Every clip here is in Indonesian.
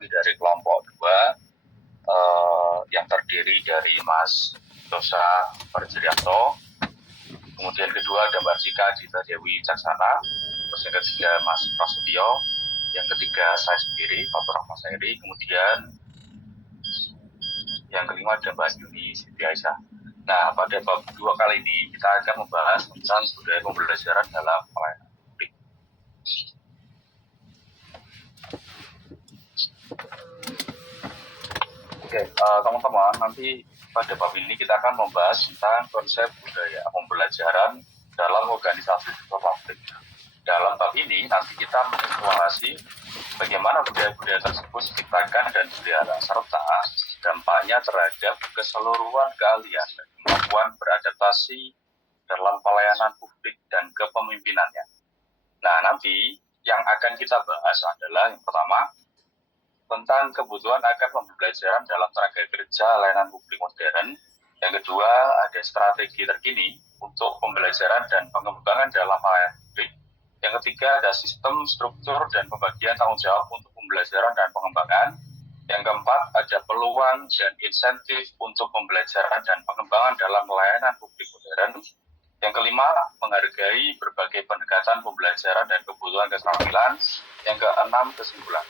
dari kelompok 2 yang terdiri dari Mas Dosa Parjrianto, kemudian kedua ada Mbak Cika Dita Dewi Caksana, terus yang ketiga Mas Prasetyo, yang ketiga saya sendiri, Pak Rahmat Sairi, kemudian yang kelima ada Mbak Yuni Siti Aisyah. Nah, pada bab 2 kali ini kita akan membahas tentang budaya pembelajaran dalam pelayanan publik. Oke, teman-teman, nanti pada bab ini kita akan membahas tentang konsep budaya pembelajaran dalam organisasi sektor publik. Dalam bab ini nanti kita mengeksplorasi bagaimana budaya-budaya tersebut diciptakan dan dipelihara serta dampaknya terhadap keseluruhan keahlian dan kemampuan beradaptasi dalam pelayanan publik dan kepemimpinannya. Nah, nanti yang akan kita bahas adalah yang pertama tentang kebutuhan akan pembelajaran dalam tenaga kerja layanan publik modern. Yang kedua ada strategi terkini untuk pembelajaran dan pengembangan dalam pelayanan publik. Yang ketiga ada sistem, struktur, dan pembagian tanggung jawab untuk pembelajaran dan pengembangan. Yang keempat ada peluang dan insentif untuk pembelajaran dan pengembangan dalam pelayanan publik modern. Yang kelima, menghargai berbagai pendekatan pembelajaran dan kebutuhan keterampilan. Yang keenam, kesimpulan.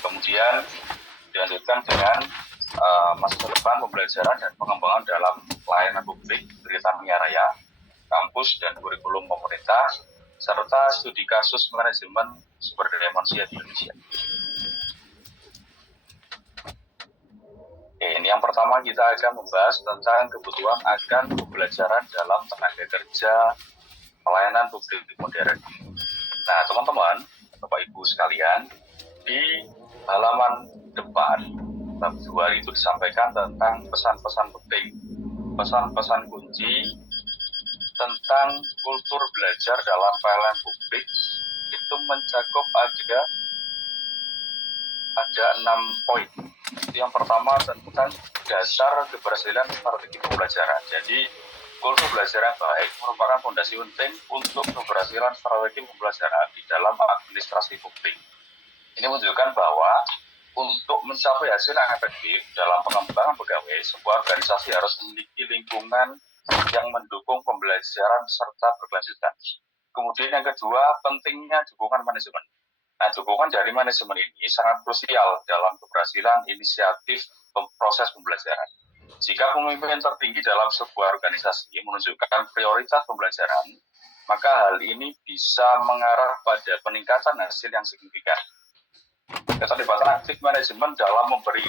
Kemudian dilanjutkan dengan masa depan pembelajaran dan pengembangan dalam pelayanan publik, Britania Raya, kampus dan kurikulum pemerintah, serta studi kasus manajemen sumber daya manusia di Indonesia. Ini yang pertama kita akan membahas tentang kebutuhan akan pembelajaran dalam tenaga kerja pelayanan publik modern. Nah, teman-teman, Bapak Ibu sekalian, di halaman depan bab 2 itu disampaikan tentang pesan-pesan penting, pesan-pesan kunci tentang kultur belajar dalam pelayanan publik. Itu mencakup ada 6 poin. Yang pertama tentang dasar keberhasilan strategi pembelajaran. Jadi kultur belajar yang baik merupakan fondasi penting untuk keberhasilan strategi pembelajaran di dalam administrasi publik. Ini menunjukkan bahwa untuk mencapai hasil yang efektif dalam pengembangan pegawai, sebuah organisasi harus memiliki lingkungan yang mendukung pembelajaran serta berkelanjutan. Kemudian yang kedua, pentingnya dukungan manajemen. Nah, dukungan dari manajemen ini sangat krusial dalam keberhasilan inisiatif proses pembelajaran. Jika pemimpin tertinggi dalam sebuah organisasi menunjukkan prioritas pembelajaran, maka hal ini bisa mengarah pada peningkatan hasil yang signifikan. Keterlibatan aktif manajemen dalam memberi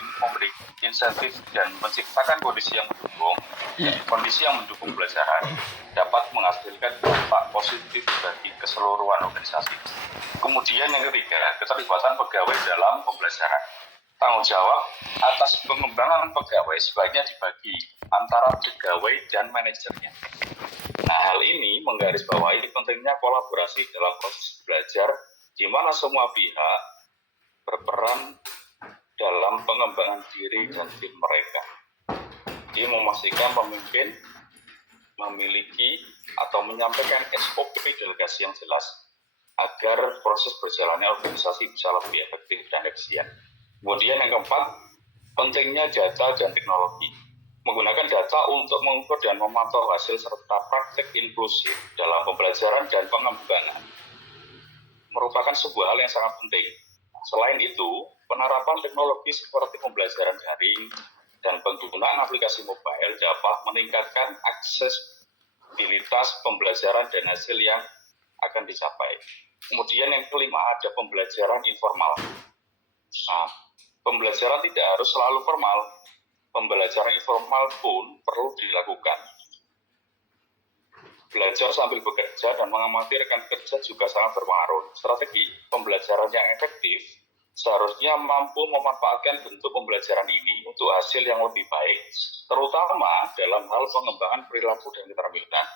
insentif dan menciptakan kondisi yang mendukung pembelajaran dapat menghasilkan dampak positif bagi keseluruhan organisasi. Kemudian yang ketiga, keterlibatan pegawai dalam pembelajaran. Tanggung jawab atas pengembangan pegawai sebaiknya dibagi antara pegawai dan manajernya. Nah, hal ini menggarisbawahi pentingnya kolaborasi dalam proses belajar di mana semua pihak berperan dalam pengembangan diri dan tim mereka. Dia memastikan pemimpin memiliki atau menyampaikan SOP delegasi yang jelas agar proses berjalannya organisasi bisa lebih efektif dan efisien. Kemudian yang keempat, pentingnya data dan teknologi. Menggunakan data untuk mengukur dan memantau hasil serta praktek inklusif dalam pembelajaran dan pengembangan merupakan sebuah hal yang sangat penting. Selain itu, penerapan teknologi seperti pembelajaran daring dan penggunaan aplikasi mobile dapat meningkatkan aksesibilitas pembelajaran dan hasil yang akan dicapai. Kemudian yang kelima ada pembelajaran informal. Nah, pembelajaran tidak harus selalu formal. Pembelajaran informal pun perlu dilakukan. Belajar sambil bekerja dan mengamati rekan kerja juga sangat berpengaruh. Strategi pembelajaran yang efektif seharusnya mampu memanfaatkan bentuk pembelajaran ini untuk hasil yang lebih baik, terutama dalam hal pengembangan perilaku dan keterampilan.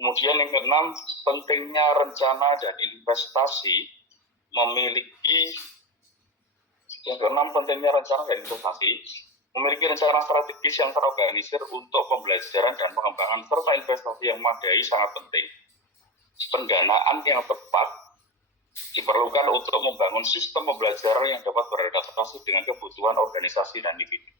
Kemudian yang keenam, pentingnya rencana dan investasi memiliki rencana strategis yang terorganisir untuk pembelajaran dan pengembangan serta investasi yang memadai sangat penting. Pendanaan yang tepat diperlukan untuk membangun sistem pembelajaran yang dapat beradaptasi dengan kebutuhan organisasi dan individu.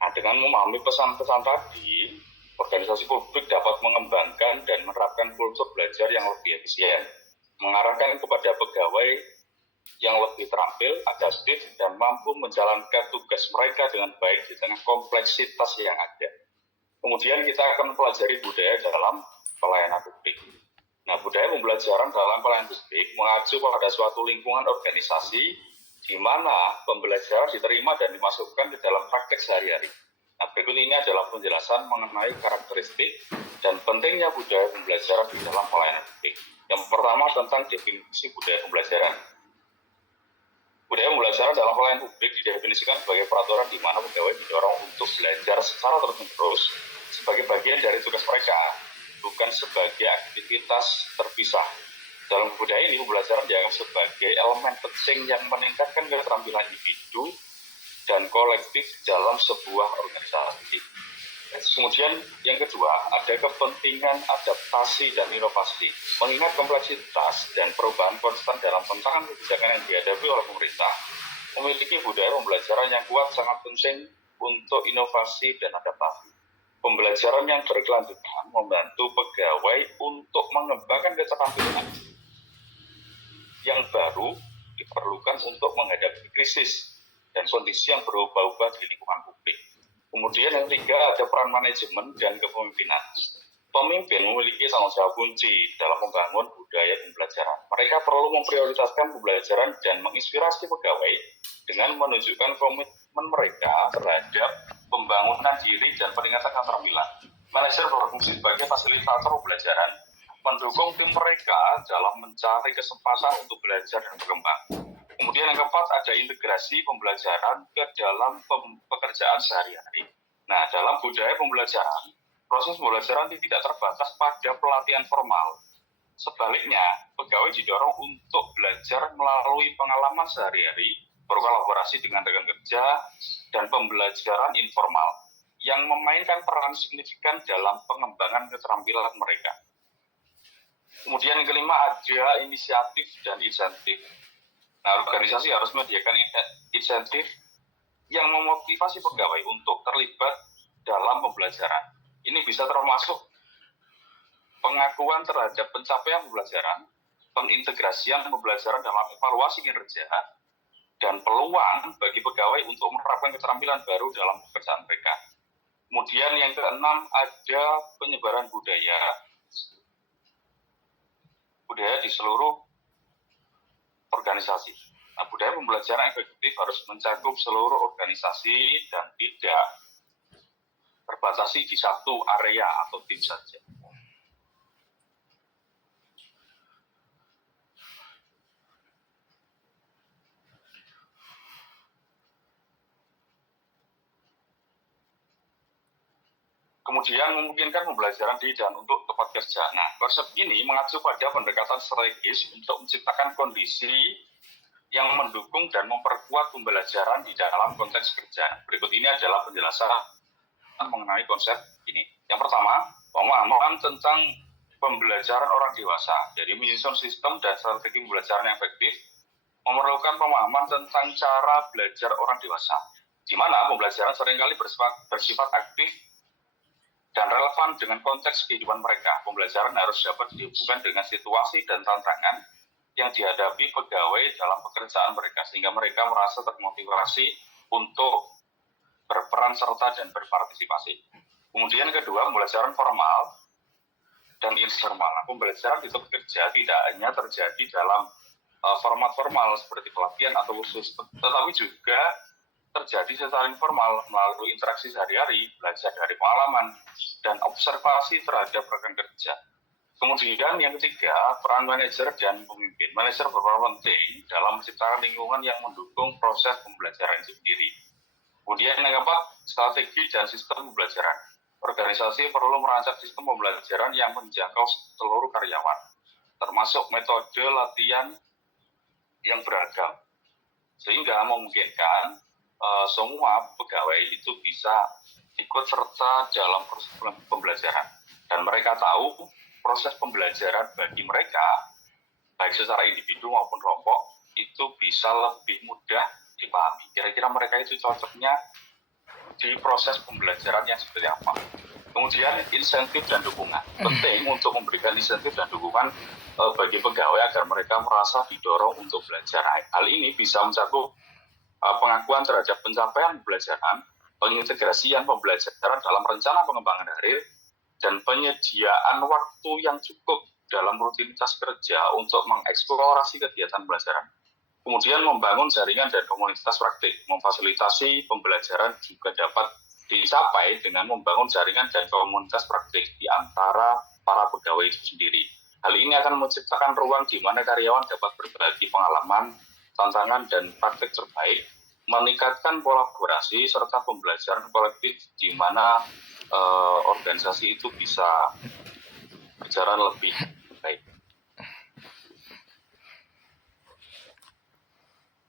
Nah, dengan memahami pesan-pesan tadi, organisasi publik dapat mengembangkan dan menerapkan kultur belajar yang lebih efisien, mengarahkan kepada pegawai yang lebih terampil, adaptif, dan mampu menjalankan tugas mereka dengan baik di tengah kompleksitas yang ada. Kemudian kita akan mempelajari budaya dalam pelayanan publik. Nah, budaya pembelajaran dalam pelayanan publik mengacu pada suatu lingkungan organisasi di mana pembelajaran diterima dan dimasukkan ke dalam praktek sehari-hari. Nah, berikut ini adalah penjelasan mengenai karakteristik dan pentingnya budaya pembelajaran di dalam pelayanan publik. Yang pertama tentang definisi budaya pembelajaran. Budaya pembelajaran dalam pelayanan publik didefinisikan sebagai peraturan di mana pegawai didorong untuk belajar secara terus-menerus sebagai bagian dari tugas mereka, bukan sebagai aktivitas terpisah. Dalam budaya ini, pembelajaran dianggap sebagai elemen penting yang meningkatkan keterampilan individu dan kolektif dalam sebuah organisasi. Kemudian yang kedua, ada kepentingan adaptasi dan inovasi. Mengingat kompleksitas dan perubahan konstan dalam tantangan kebijakan yang dihadapi oleh pemerintah, memiliki budaya pembelajaran yang kuat sangat penting untuk inovasi dan adaptasi. Pembelajaran yang berkelanjutan membantu pegawai untuk mengembangkan keterampilan yang baru diperlukan untuk menghadapi krisis dan kondisi yang berubah-ubah di lingkungan publik. Kemudian yang ketiga, ada peran manajemen dan kepemimpinan. Pemimpin memiliki tanggung jawab kunci dalam membangun budaya pembelajaran. Mereka perlu memprioritaskan pembelajaran dan menginspirasi pegawai dengan menunjukkan komitmen mereka terhadap pembangunan diri dan peningkatan keterampilan. Manajer berfungsi sebagai fasilitator pembelajaran, mendukung tim mereka dalam mencari kesempatan untuk belajar dan berkembang. Kemudian yang keempat, ada integrasi pembelajaran ke dalam pekerjaan sehari-hari. Nah, dalam budaya pembelajaran, proses pembelajaran tidak terbatas pada pelatihan formal. Sebaliknya, pegawai didorong untuk belajar melalui pengalaman sehari-hari, berkolaborasi dengan rekan kerja, dan pembelajaran informal yang memainkan peran signifikan dalam pengembangan keterampilan mereka. Kemudian yang kelima, ada inisiatif dan insentif. Nah, organisasi harus menyediakan insentif yang memotivasi pegawai untuk terlibat dalam pembelajaran. Ini bisa termasuk pengakuan terhadap pencapaian pembelajaran, pengintegrasian pembelajaran dalam evaluasi kinerja, dan peluang bagi pegawai untuk menerapkan keterampilan baru dalam pekerjaan mereka. Kemudian yang keenam, ada penyebaran budaya di seluruh organisasi. Nah, budaya pembelajaran efektif harus mencakup seluruh organisasi dan tidak terbatasi di satu area atau tim saja. Kemudian memungkinkan pembelajaran di dan untuk tempat kerja. Nah, konsep ini mengacu pada pendekatan strategis untuk menciptakan kondisi yang mendukung dan memperkuat pembelajaran di dalam konteks kerja. Berikut ini adalah penjelasan mengenai konsep ini. Yang pertama, pemahaman tentang pembelajaran orang dewasa. Jadi menyusun sistem dan strategi pembelajaran yang efektif memerlukan pemahaman tentang cara belajar orang dewasa, di mana pembelajaran seringkali bersifat aktif dan relevan dengan konteks kehidupan mereka. Pembelajaran harus dapat dihubungkan dengan situasi dan tantangan yang dihadapi pegawai dalam pekerjaan mereka, sehingga mereka merasa termotivasi untuk berperan serta dan berpartisipasi. Kemudian kedua, pembelajaran formal dan informal. Pembelajaran di tempat kerja tidak hanya terjadi dalam format formal seperti pelatihan atau kursus, tetapi juga terjadi secara informal melalui interaksi sehari-hari, belajar dari pengalaman, dan observasi terhadap rekan kerja. Kemudian yang ketiga, peran manajer dan pemimpin. Manajer berperan penting dalam menciptakan lingkungan yang mendukung proses pembelajaran itu sendiri. Kemudian yang keempat, strategi dan sistem pembelajaran. Organisasi perlu merancang sistem pembelajaran yang menjangkau seluruh karyawan, termasuk metode latihan yang beragam, sehingga memungkinkan semua pegawai itu bisa ikut serta dalam proses pembelajaran. dan mereka tahu proses pembelajaran bagi mereka, baik secara individu maupun kelompok, itu bisa lebih mudah dipahami. Kira-kira mereka itu cocoknya di proses pembelajaran yang seperti apa. Kemudian insentif dan dukungan. Penting untuk memberikan insentif dan dukungan bagi pegawai agar mereka merasa didorong untuk belajar. Hal ini bisa mencakup pengakuan terhadap pencapaian pembelajaran, pengintegrasian pembelajaran dalam rencana pengembangan karir, dan penyediaan waktu yang cukup dalam rutinitas kerja untuk mengeksplorasi kegiatan pembelajaran. Kemudian membangun jaringan dan komunitas praktik, memfasilitasi pembelajaran juga dapat dicapai dengan membangun jaringan dan komunitas praktik di antara para pegawai itu sendiri. Hal ini akan menciptakan ruang di mana karyawan dapat berbagi pengalaman, tantangan, dan praktik terbaik, meningkatkan kolaborasi serta pembelajaran kolektif di mana organisasi itu bisa berjalan lebih baik.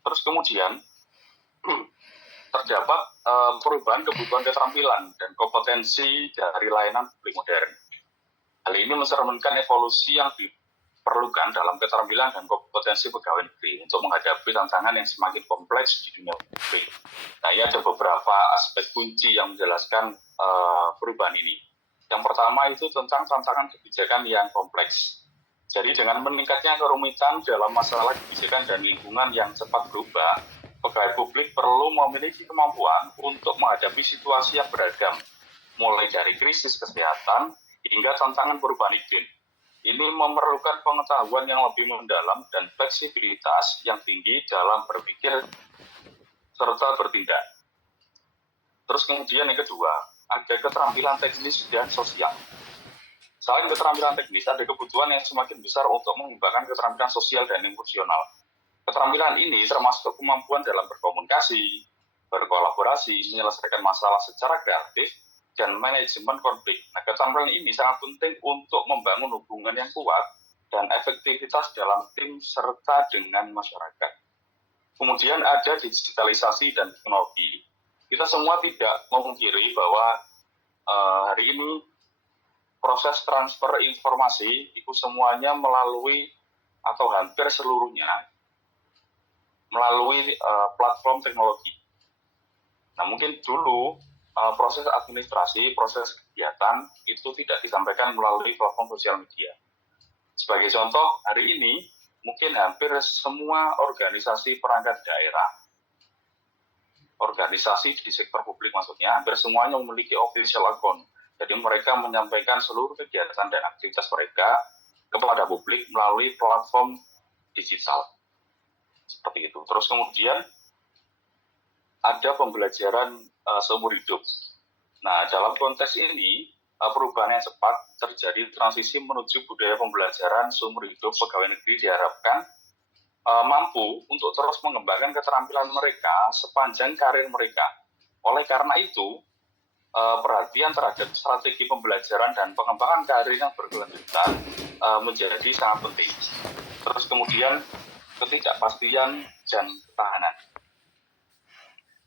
Terus kemudian terdapat perubahan kebutuhan keterampilan dan kompetensi dari layanan publik modern. Hal ini mencerminkan evolusi yang diperlukan dalam keterampilan dan kompetensi pegawai negeri untuk menghadapi tantangan yang semakin kompleks di dunia publik. Nah, ini ada beberapa aspek kunci yang menjelaskan perubahan ini. Yang pertama itu tentang tantangan kebijakan yang kompleks. Jadi dengan meningkatnya kerumitan dalam masalah kebijakan dan lingkungan yang cepat berubah, pegawai publik perlu memiliki kemampuan untuk menghadapi situasi yang beragam, mulai dari krisis kesehatan hingga tantangan perubahan iklim. Ini memerlukan pengetahuan yang lebih mendalam dan fleksibilitas yang tinggi dalam berpikir serta bertindak. Terus kemudian yang kedua, ada keterampilan teknis dan sosial. Selain keterampilan teknis, ada kebutuhan yang semakin besar untuk mengembangkan keterampilan sosial dan emosional. Keterampilan ini termasuk kemampuan dalam berkomunikasi, berkolaborasi, menyelesaikan masalah secara kreatif, dan manajemen konflik. Nah, keterampilan ini sangat penting untuk membangun hubungan yang kuat dan efektivitas dalam tim serta dengan masyarakat. Kemudian ada digitalisasi dan teknologi. Kita semua tidak memungkiri bahwa hari ini proses transfer informasi itu semuanya melalui atau hampir seluruhnya melalui platform teknologi. Nah, mungkin dulu proses administrasi, proses kegiatan itu tidak disampaikan melalui platform sosial media. Sebagai contoh, hari ini mungkin hampir semua organisasi perangkat daerah, organisasi di sektor publik maksudnya, hampir semuanya memiliki official account. Jadi mereka menyampaikan seluruh kegiatan dan aktivitas mereka kepada publik melalui platform digital. Seperti itu. Terus kemudian ada pembelajaran seumur hidup. Nah, dalam konteks ini, perubahan yang cepat terjadi transisi menuju budaya pembelajaran seumur hidup pegawai negeri diharapkan mampu untuk terus mengembangkan keterampilan mereka sepanjang karir mereka. Oleh karena itu, perhatian terhadap strategi pembelajaran dan pengembangan karir yang berkelanjutan menjadi sangat penting. Terus kemudian ketidakpastian dan ketahanan.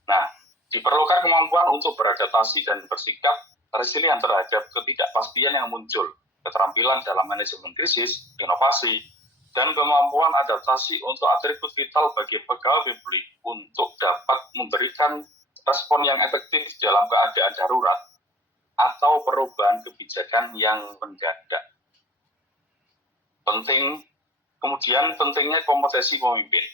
Nah, diperlukan kemampuan untuk beradaptasi dan bersikap resilient terhadap ketidakpastian yang muncul, keterampilan dalam manajemen krisis, inovasi, dan kemampuan adaptasi untuk atribut vital bagi pegawai publik untuk dapat memberikan respon yang efektif dalam keadaan darurat atau perubahan kebijakan yang mendadak. Kemudian pentingnya kompetensi pemimpin.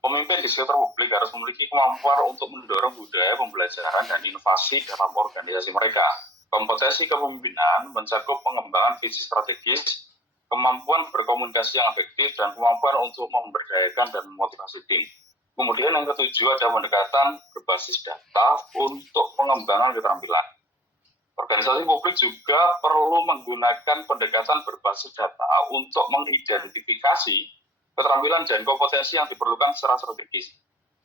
Pemimpin di sektor publik harus memiliki kemampuan untuk mendorong budaya pembelajaran dan inovasi dalam organisasi mereka. Kompetensi kepemimpinan mencakup pengembangan visi strategis, kemampuan berkomunikasi yang efektif, dan kemampuan untuk memberdayakan dan memotivasi tim. Kemudian yang ketujuh ada pendekatan berbasis data untuk pengembangan keterampilan. Organisasi publik juga perlu menggunakan pendekatan berbasis data untuk mengidentifikasi keterampilan dan kompetensi yang diperlukan secara strategis.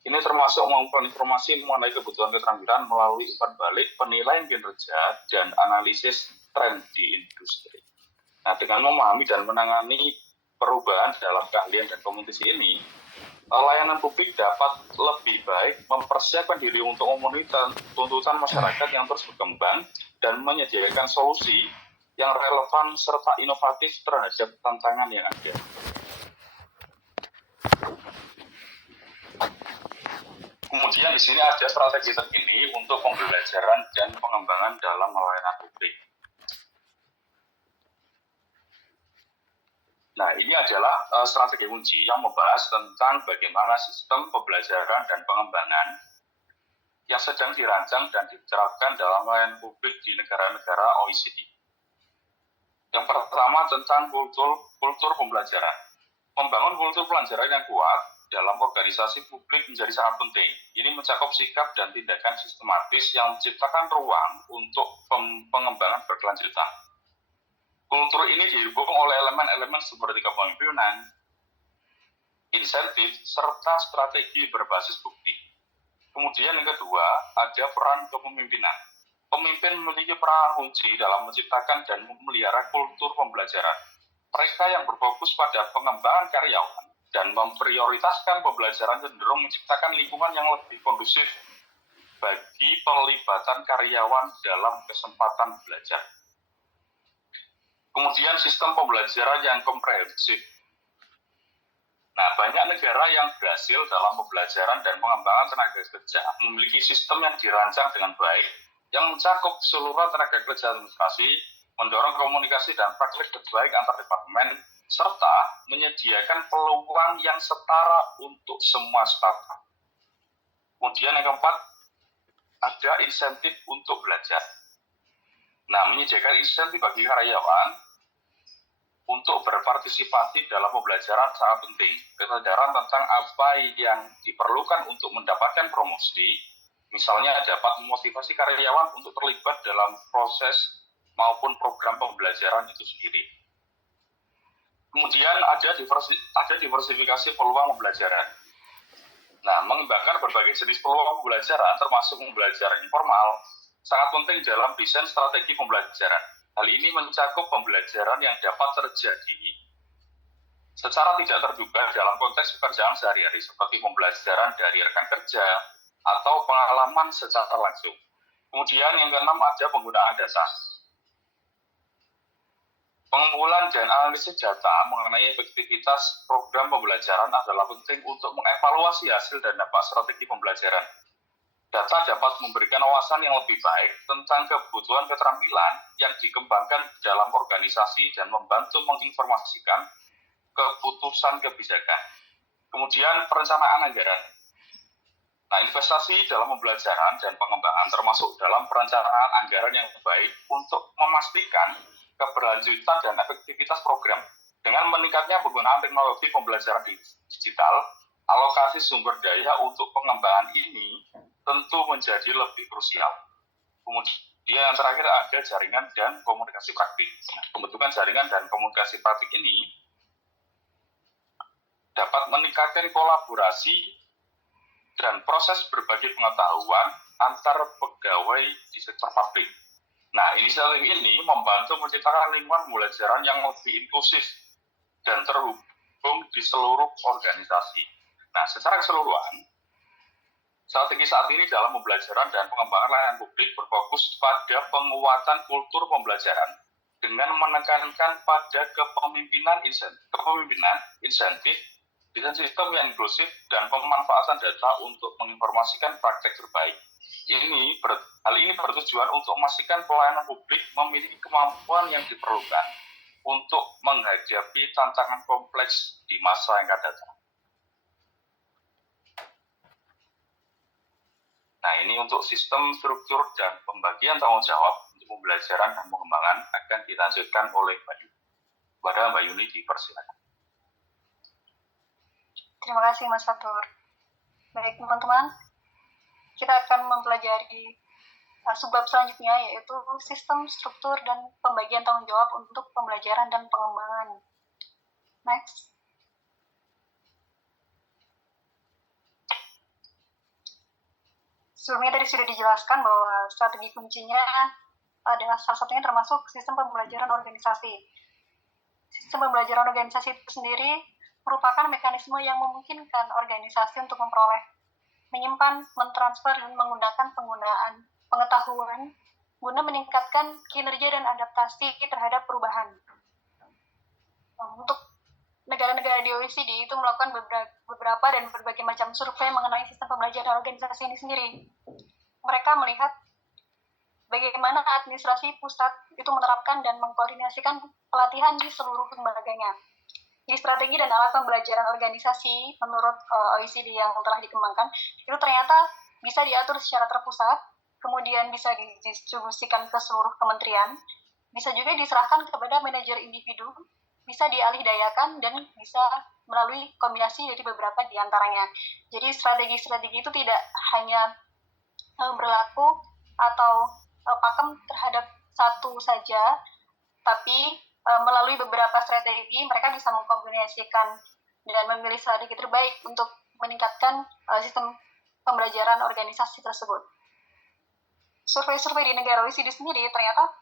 Ini termasuk mengumpulkan informasi mengenai kebutuhan keterampilan melalui umpan balik, penilaian kinerja, dan analisis tren di industri. Nah, dengan memahami dan menangani perubahan dalam keahlian dan kompetensi ini, layanan publik dapat lebih baik mempersiapkan diri untuk memenuhi tuntutan masyarakat yang terus berkembang dan menyediakan solusi yang relevan serta inovatif terhadap tantangan yang ada. Kemudian di sini ada strategi terkini untuk pembelajaran dan pengembangan dalam layanan publik. Nah, ini adalah strategi kunci yang membahas tentang bagaimana sistem pembelajaran dan pengembangan yang sedang dirancang dan diterapkan dalam layanan publik di negara-negara OECD. Yang pertama tentang kultur pembelajaran. Membangun kultur pembelajaran yang kuat dalam organisasi publik menjadi sangat penting. Ini mencakup sikap dan tindakan sistematis yang menciptakan ruang untuk pengembangan berkelanjutan. Kultur ini didukung oleh elemen-elemen seperti kepemimpinan, insentif, serta strategi berbasis bukti. Kemudian yang kedua, ada peran kepemimpinan. Pemimpin memiliki peran kunci dalam menciptakan dan memelihara kultur pembelajaran. Mereka yang berfokus pada pengembangan karyawan dan memprioritaskan pembelajaran cenderung menciptakan lingkungan yang lebih kondusif bagi pelibatan karyawan dalam kesempatan belajar. Kemudian sistem pembelajaran yang komprehensif. Nah, banyak negara yang berhasil dalam pembelajaran dan pengembangan tenaga kerja memiliki sistem yang dirancang dengan baik, yang mencakup keseluruhan tenaga kerja administrasi, mendorong komunikasi dan praktik terbaik antar departemen, serta menyediakan peluang yang setara untuk semua staf. Kemudian yang keempat, ada insentif untuk belajar. Nah, menyediakan insentif bagi karyawan untuk berpartisipasi dalam pembelajaran sangat penting. Kesadaran tentang apa yang diperlukan untuk mendapatkan promosi, misalnya dapat memotivasi karyawan untuk terlibat dalam proses maupun program pembelajaran itu sendiri. Kemudian ada diversifikasi peluang pembelajaran. Nah, mengembangkan berbagai jenis peluang pembelajaran, termasuk pembelajaran informal, sangat penting dalam desain strategi pembelajaran. Hal ini mencakup pembelajaran yang dapat terjadi secara tidak terduga dalam konteks pekerjaan sehari-hari, seperti pembelajaran dari rekan kerja atau pengalaman secara langsung. Kemudian yang keenam ada penggunaan data. Pengumpulan dan analisis data mengenai efektivitas program pembelajaran adalah penting untuk mengevaluasi hasil dan dampak strategi pembelajaran. Data dapat memberikan wawasan yang lebih baik tentang kebutuhan keterampilan yang dikembangkan dalam organisasi dan membantu menginformasikan keputusan kebijakan. Kemudian perencanaan anggaran. Nah, investasi dalam pembelajaran dan pengembangan termasuk dalam perencanaan anggaran yang baik untuk memastikan keberlanjutan dan efektivitas program. Dengan meningkatnya penggunaan teknologi pembelajaran digital, alokasi sumber daya untuk pengembangan ini tentu menjadi lebih krusial. Kemudian yang terakhir ada jaringan dan komunikasi praktik. Nah, pembentukan jaringan dan komunikasi praktik ini dapat meningkatkan kolaborasi dan proses berbagi pengetahuan antar pegawai di sektor publik. Nah, inisiatif ini membantu menciptakan lingkungan pembelajaran yang lebih inklusif dan terhubung di seluruh organisasi. Nah, secara keseluruhan, strategi saat ini dalam pembelajaran dan pengembangan layanan publik berfokus pada penguatan kultur pembelajaran dengan menekankan pada kepemimpinan, insentif, desain sistem yang inklusif, dan pemanfaatan data untuk menginformasikan praktek terbaik. Hal ini bertujuan untuk memastikan pelayanan publik memiliki kemampuan yang diperlukan untuk menghadapi tantangan kompleks di masa yang akan datang. Nah, ini untuk sistem, struktur, dan pembagian tanggung jawab untuk pembelajaran dan pengembangan akan dilanjutkan oleh Mbak Yuni. Kepada Mbak Yuni dipersilakan. Terima kasih Mas Fatur. Baik teman-teman, kita akan mempelajari subbab selanjutnya, yaitu sistem, struktur, dan pembagian tanggung jawab untuk pembelajaran dan pengembangan. Next. Sebelumnya tadi sudah dijelaskan bahwa strategi kuncinya adalah salah satunya termasuk sistem pembelajaran organisasi. Sistem pembelajaran organisasi itu sendiri merupakan mekanisme yang memungkinkan organisasi untuk memperoleh, menyimpan, mentransfer, dan menggunakan pengetahuan guna meningkatkan kinerja dan adaptasi terhadap perubahan. Untuk negara-negara di OECD itu melakukan beberapa dan berbagai macam survei mengenai sistem pembelajaran organisasi ini sendiri. Mereka melihat bagaimana administrasi pusat itu menerapkan dan mengkoordinasikan pelatihan di seluruh lembaganya. Jadi strategi dan alat pembelajaran organisasi menurut OECD yang telah dikembangkan itu ternyata bisa diatur secara terpusat, kemudian bisa didistribusikan ke seluruh kementerian, bisa juga diserahkan kepada manajer individu, bisa dialihdayakan dan bisa melalui kombinasi dari beberapa di antaranya. Jadi strategi-strategi itu tidak hanya berlaku atau pakem terhadap satu saja, tapi melalui beberapa strategi mereka bisa mengkombinasikan dan memilih strategi terbaik untuk meningkatkan sistem pembelajaran organisasi tersebut. Survei-survei di negara OECD sendiri ternyata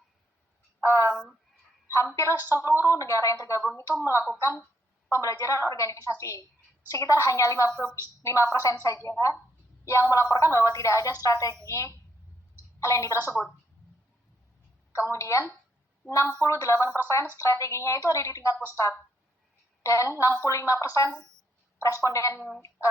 hampir seluruh negara yang tergabung itu melakukan pembelajaran organisasi. Sekitar hanya 5% saja yang melaporkan bahwa tidak ada strategi LND tersebut. Kemudian 68% strateginya itu ada di tingkat pusat dan 65% responden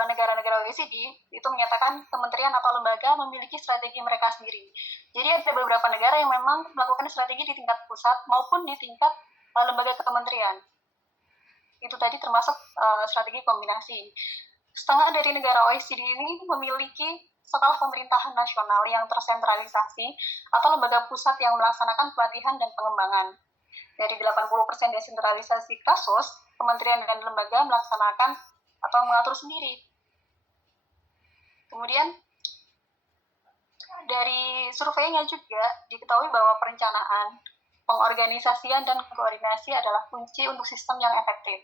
negara-negara OECD itu menyatakan kementerian atau lembaga memiliki strategi mereka sendiri. Jadi ada beberapa negara yang memang melakukan strategi di tingkat pusat maupun di tingkat lembaga kementerian. Itu tadi termasuk strategi kombinasi. Setengah dari negara OECD ini memiliki sekolah pemerintahan nasional yang tersentralisasi atau lembaga pusat yang melaksanakan pelatihan dan pengembangan. Dari 80% desentralisasi kasus, kementerian dan lembaga melaksanakan atau mengatur sendiri. Kemudian, dari surveinya juga diketahui bahwa perencanaan, pengorganisasian, dan koordinasi adalah kunci untuk sistem yang efektif.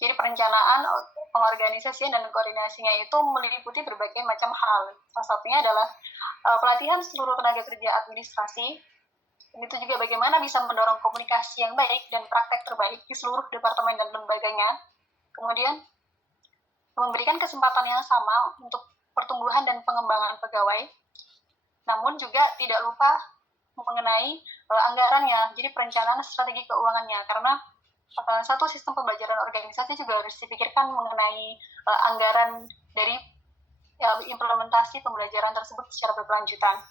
Jadi perencanaan, pengorganisasian, dan koordinasinya itu meliputi berbagai macam hal. Salah satunya adalah pelatihan seluruh tenaga kerja administrasi. Dan itu juga bagaimana bisa mendorong komunikasi yang baik dan praktek terbaik di seluruh departemen dan lembaganya. Kemudian memberikan kesempatan yang sama untuk pertumbuhan dan pengembangan pegawai. Namun juga tidak lupa mengenai anggarannya, jadi perencanaan strategi keuangannya, karena satu sistem pembelajaran organisasi juga harus dipikirkan mengenai anggaran dari implementasi pembelajaran tersebut secara berkelanjutan.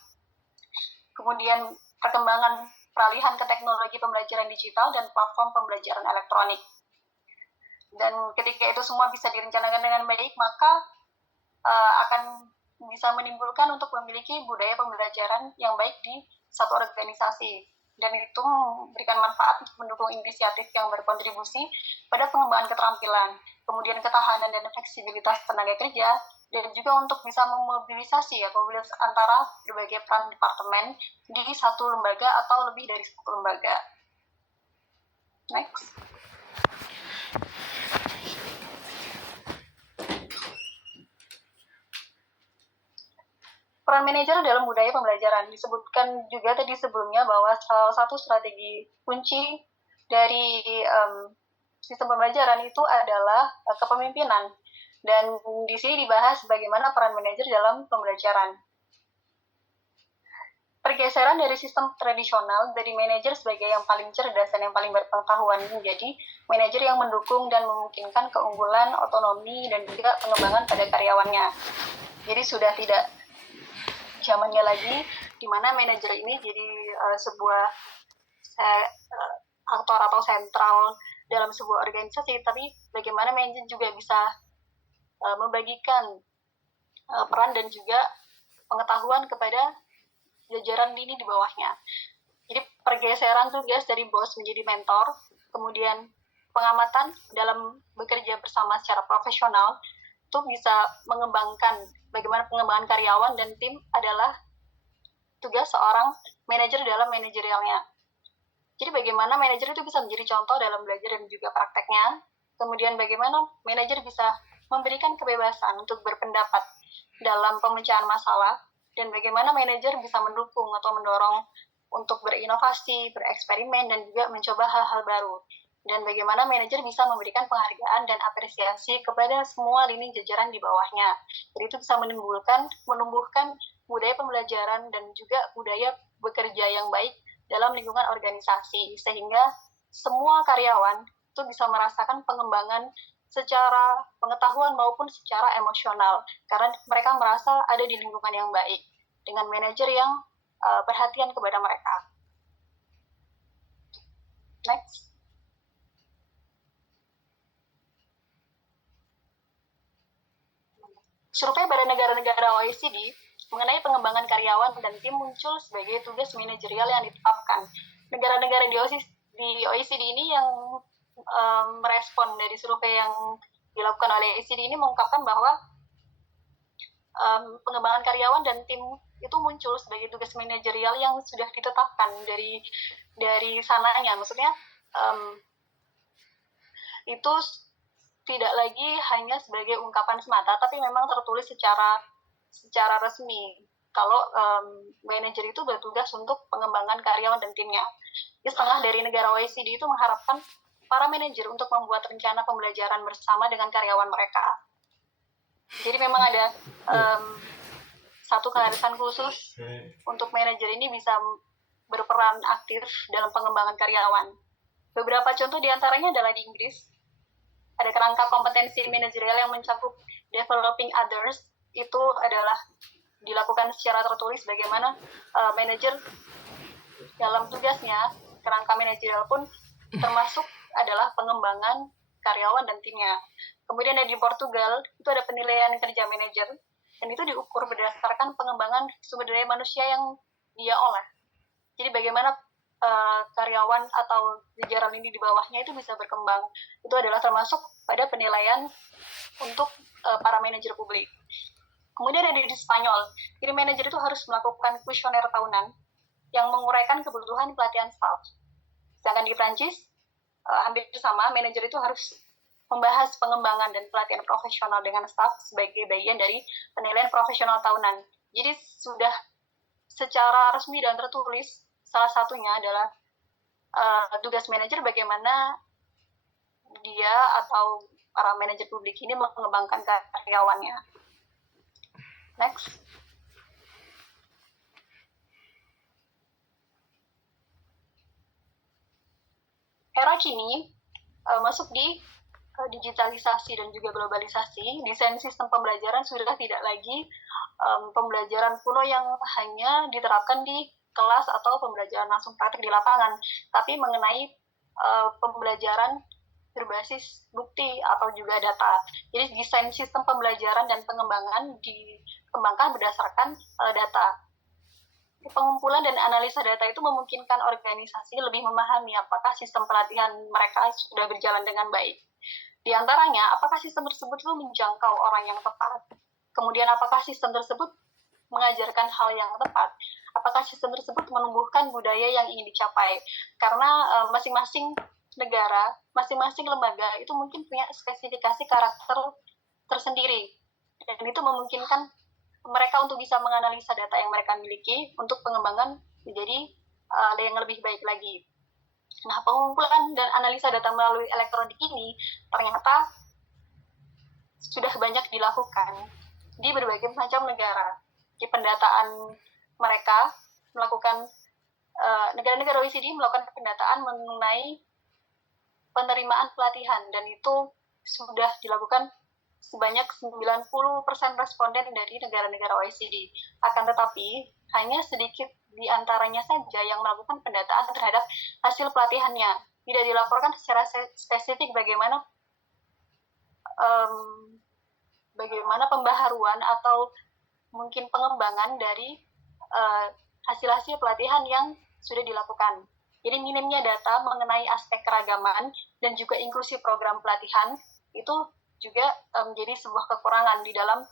Kemudian perkembangan peralihan ke teknologi pembelajaran digital dan platform pembelajaran elektronik. Dan ketika itu semua bisa direncanakan dengan baik, maka akan bisa menimbulkan untuk memiliki budaya pembelajaran yang baik di satu organisasi. Dan itu memberikan manfaat untuk mendukung inisiatif yang berkontribusi pada pengembangan keterampilan, kemudian ketahanan dan fleksibilitas tenaga kerja, dan juga untuk bisa memobilisasi antara berbagai peran departemen di satu lembaga atau lebih dari satu lembaga. Next. Peran manajer dalam budaya pembelajaran. Disebutkan juga tadi sebelumnya bahwa salah satu strategi kunci dari sistem pembelajaran itu adalah kepemimpinan. Dan di sini dibahas bagaimana peran manajer dalam pembelajaran. Pergeseran dari sistem tradisional dari manajer sebagai yang paling cerdas dan yang paling berpengetahuan menjadi manajer yang mendukung dan memungkinkan keunggulan, otonomi, dan juga pengembangan pada karyawannya. Jadi sudah tidak zamannya lagi di mana manajer ini jadi sebuah aktor atau sentral dalam sebuah organisasi, tapi bagaimana manajer juga bisa membagikan peran dan juga pengetahuan kepada jajaran lini di bawahnya. Jadi pergeseran tugas dari bos menjadi mentor, kemudian pengamatan dalam bekerja bersama secara profesional itu bisa mengembangkan bagaimana pengembangan karyawan dan tim adalah tugas seorang manajer dalam manajerialnya. Jadi bagaimana manajer itu bisa menjadi contoh dalam belajar dan juga prakteknya. Kemudian bagaimana manajer bisa memberikan kebebasan untuk berpendapat dalam pemecahan masalah, dan bagaimana manajer bisa mendukung atau mendorong untuk berinovasi, bereksperimen, dan juga mencoba hal-hal baru. Dan bagaimana manajer bisa memberikan penghargaan dan apresiasi kepada semua lini jajaran di bawahnya. Jadi itu bisa menumbuhkan budaya pembelajaran dan juga budaya bekerja yang baik dalam lingkungan organisasi, sehingga semua karyawan itu bisa merasakan pengembangan secara pengetahuan maupun secara emosional, karena mereka merasa ada di lingkungan yang baik dengan manajer yang perhatian kepada mereka. Next. Survei pada negara-negara OECD mengenai pengembangan karyawan dan tim muncul sebagai tugas manajerial yang ditetapkan. Negara-negara di OECD ini yang merespon dari survei yang dilakukan oleh OECD ini mengungkapkan bahwa pengembangan karyawan dan tim itu muncul sebagai tugas manajerial yang sudah ditetapkan dari sananya. Maksudnya itu tidak lagi hanya sebagai ungkapan semata, tapi memang tertulis secara resmi kalau manajer itu bertugas untuk pengembangan karyawan dan timnya. Setengah dari negara OECD itu mengharapkan para manajer untuk membuat rencana pembelajaran bersama dengan karyawan mereka. Jadi memang ada satu keharusan khusus untuk manajer ini bisa berperan aktif dalam pengembangan karyawan. Beberapa contoh diantaranya adalah di Inggris, ada kerangka kompetensi manajerial yang mencakup developing others, itu adalah dilakukan secara tertulis bagaimana manajer dalam tugasnya. Kerangka manajerial pun termasuk adalah pengembangan karyawan dan timnya. Kemudian ada di Portugal, itu ada penilaian kerja manajer, dan itu diukur berdasarkan pengembangan sumber daya manusia yang dia olah. Jadi bagaimana karyawan atau jajaran ini di bawahnya itu bisa berkembang. Itu adalah termasuk pada penilaian untuk para manajer publik. Kemudian ada di Spanyol. Jadi manajer itu harus melakukan kuesioner tahunan yang menguraikan kebutuhan pelatihan staff. Sedangkan di Prancis, hampir sama, manajer itu harus membahas pengembangan dan pelatihan profesional dengan staff sebagai bagian dari penilaian profesional tahunan. Jadi sudah secara resmi dan tertulis, salah satunya adalah tugas manajer bagaimana dia atau para manajer publik ini mengembangkan karyawannya. Next. Era kini masuk di digitalisasi dan juga globalisasi. Desain sistem pembelajaran sudah tidak lagi pembelajaran kuno yang hanya diterapkan di kelas atau pembelajaran langsung praktik di lapangan, tapi mengenai pembelajaran berbasis bukti atau juga data. Jadi desain sistem pembelajaran dan pengembangan dikembangkan berdasarkan data. Pengumpulan dan analisa data itu memungkinkan organisasi lebih memahami apakah sistem pelatihan mereka sudah berjalan dengan baik. Di antaranya, apakah sistem tersebut itu menjangkau orang yang tepat? Kemudian apakah sistem tersebut mengajarkan hal yang tepat? Apakah sistem tersebut menumbuhkan budaya yang ingin dicapai? Karena masing-masing negara, masing-masing lembaga itu mungkin punya spesifikasi karakter tersendiri. Dan itu memungkinkan mereka untuk bisa menganalisa data yang mereka miliki untuk pengembangan menjadi yang lebih baik lagi. Nah, pengumpulan dan analisa data melalui elektronik ini ternyata sudah banyak dilakukan di berbagai macam negara. Di pendataan mereka melakukan negara-negara OECD melakukan pendataan mengenai penerimaan pelatihan, dan itu sudah dilakukan sebanyak 90% responden dari negara-negara OECD. Akan tetapi, hanya sedikit di antaranya saja yang melakukan pendataan terhadap hasil pelatihannya. Tidak dilaporkan secara spesifik bagaimana pembaharuan atau mungkin pengembangan dari hasil-hasil pelatihan yang sudah dilakukan. Jadi minimnya data mengenai aspek keragaman dan juga inklusi program pelatihan itu juga menjadi sebuah kekurangan di dalam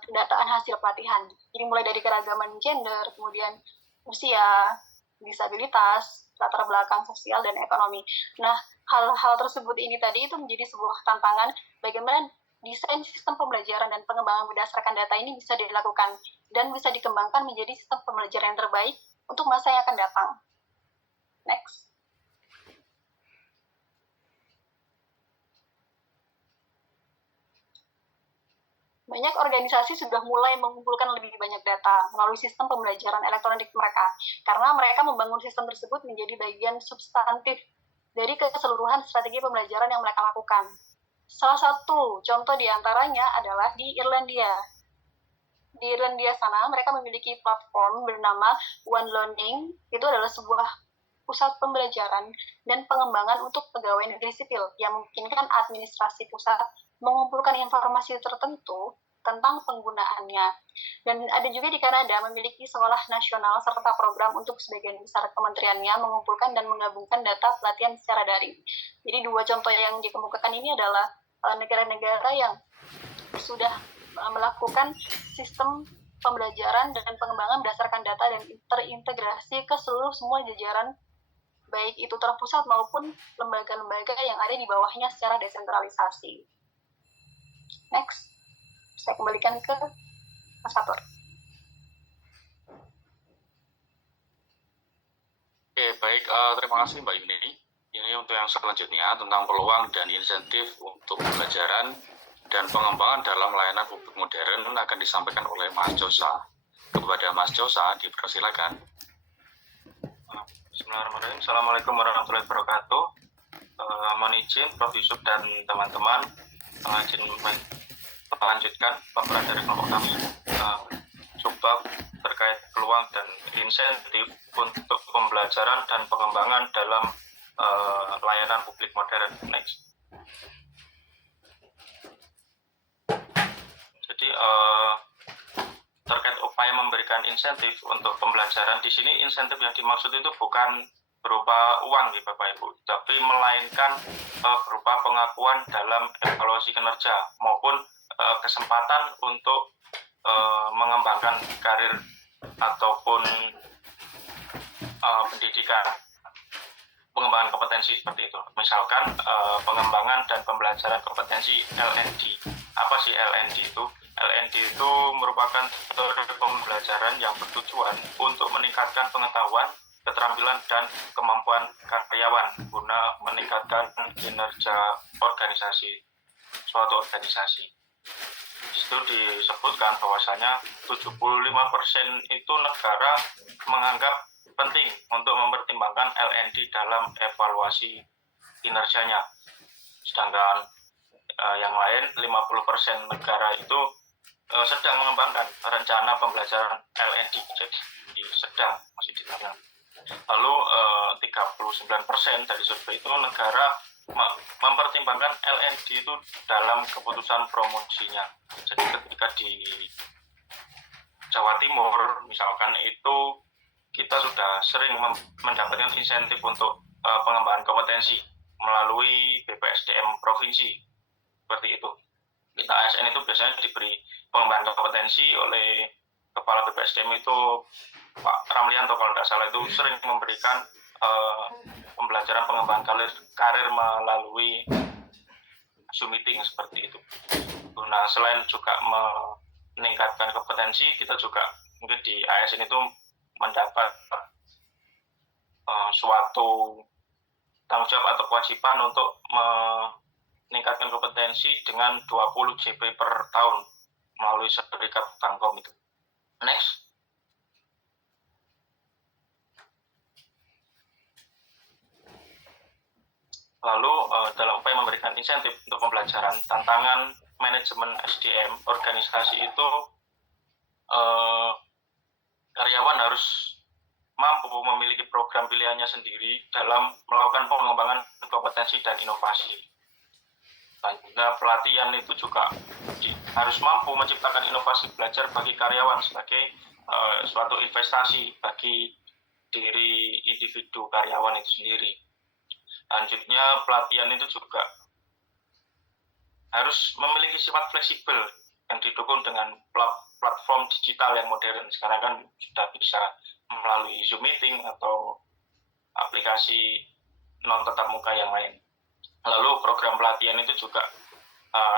pendataan hasil pelatihan. Jadi mulai dari keragaman gender, kemudian usia, disabilitas, latar belakang sosial dan ekonomi. Nah, hal-hal tersebut ini tadi itu menjadi sebuah tantangan bagaimana desain sistem pembelajaran dan pengembangan berdasarkan data ini bisa dilakukan dan bisa dikembangkan menjadi sistem pembelajaran yang terbaik untuk masa yang akan datang. Next. banyak organisasi sudah mulai mengumpulkan lebih banyak data melalui sistem pembelajaran elektronik mereka, karena mereka membangun sistem tersebut menjadi bagian substantif dari keseluruhan strategi pembelajaran yang mereka lakukan. Salah satu contoh diantaranya adalah di Irlandia. Di Irlandia sana, mereka memiliki platform bernama One Learning. Itu adalah sebuah pusat pembelajaran dan pengembangan untuk pegawai negeri sipil yang memungkinkan administrasi pusat mengumpulkan informasi tertentu tentang penggunaannya. Dan ada juga di Kanada memiliki sekolah nasional serta program untuk sebagian besar kementeriannya mengumpulkan dan menggabungkan data pelatihan secara daring. Jadi dua contoh yang dikemukakan ini adalah negara-negara yang sudah melakukan sistem pembelajaran dan pengembangan berdasarkan data dan terintegrasi ke seluruh semua jajaran, baik itu terpusat maupun lembaga-lembaga yang ada di bawahnya secara desentralisasi. Next, saya kembalikan ke Mas Fatur. Oke, baik. Terima kasih Mbak Yuni. Ini untuk yang selanjutnya tentang peluang dan insentif untuk pembelajaran dan pengembangan dalam layanan publik modern akan disampaikan oleh Mas Josa. Kepada Mas Josa, dipersilakan. Bismillahirrahmanirrahim. Assalamualaikum warahmatullahi wabarakatuh. Mohon izin Prof. Yusuf dan teman-teman izin melanjutkan paparan dari kelompok kami subbab terkait peluang dan insentif untuk pembelajaran dan pengembangan dalam layanan publik modern. Next. Jadi terkait upaya memberikan insentif untuk pembelajaran, di sini insentif yang dimaksud itu bukan berupa uang ya Bapak Ibu, tapi melainkan berupa pengakuan dalam evaluasi kinerja maupun kesempatan untuk mengembangkan karir ataupun pendidikan, pengembangan kompetensi seperti itu. Misalkan pengembangan dan pembelajaran kompetensi LND. Apa sih LND itu? LND itu merupakan metode pembelajaran yang bertujuan untuk meningkatkan pengetahuan, keterampilan, dan kemampuan karyawan guna meningkatkan kinerja organisasi, suatu organisasi. Itu disebutkan bahwasanya 75% itu negara menganggap penting untuk mempertimbangkan LND dalam evaluasi kinerjanya. Sedangkan yang lain 50% negara itu sedang mengembangkan rencana pembelajaran LND, jadi sedang masih ditangani. Lalu 39% dari survei itu negara mempertimbangkan LND itu dalam keputusan promosinya. Jadi ketika di Jawa Timur misalkan itu kita sudah sering mendapatkan insentif untuk pengembangan kompetensi melalui BPSDM provinsi seperti itu. Kita ASN itu biasanya diberi pengembangan kompetensi oleh Kepala BPSDM itu Pak Ramlianto kalau tidak salah, itu sering memberikan pembelajaran pengembangan karir melalui Zoom meeting seperti itu. Nah, selain juga meningkatkan kompetensi, kita juga mungkin di ASN itu mendapat suatu tanggung jawab atau kewajiban untuk meningkatkan kompetensi dengan 20 JP per tahun melalui sertifikat Tangkom itu. Next. Lalu dalam upaya memberikan insentif untuk pembelajaran, tantangan manajemen SDM organisasi itu karyawan harus mampu memiliki program pilihannya sendiri dalam melakukan pengembangan kompetensi dan inovasi. Nah, pelatihan itu juga harus mampu menciptakan inovasi belajar bagi karyawan sebagai suatu investasi bagi diri individu karyawan itu sendiri. Selanjutnya, pelatihan itu juga harus memiliki sifat fleksibel yang didukung dengan platform digital yang modern. Sekarang kan sudah bisa melalui Zoom meeting atau aplikasi non tatap muka yang lain. Lalu program pelatihan itu juga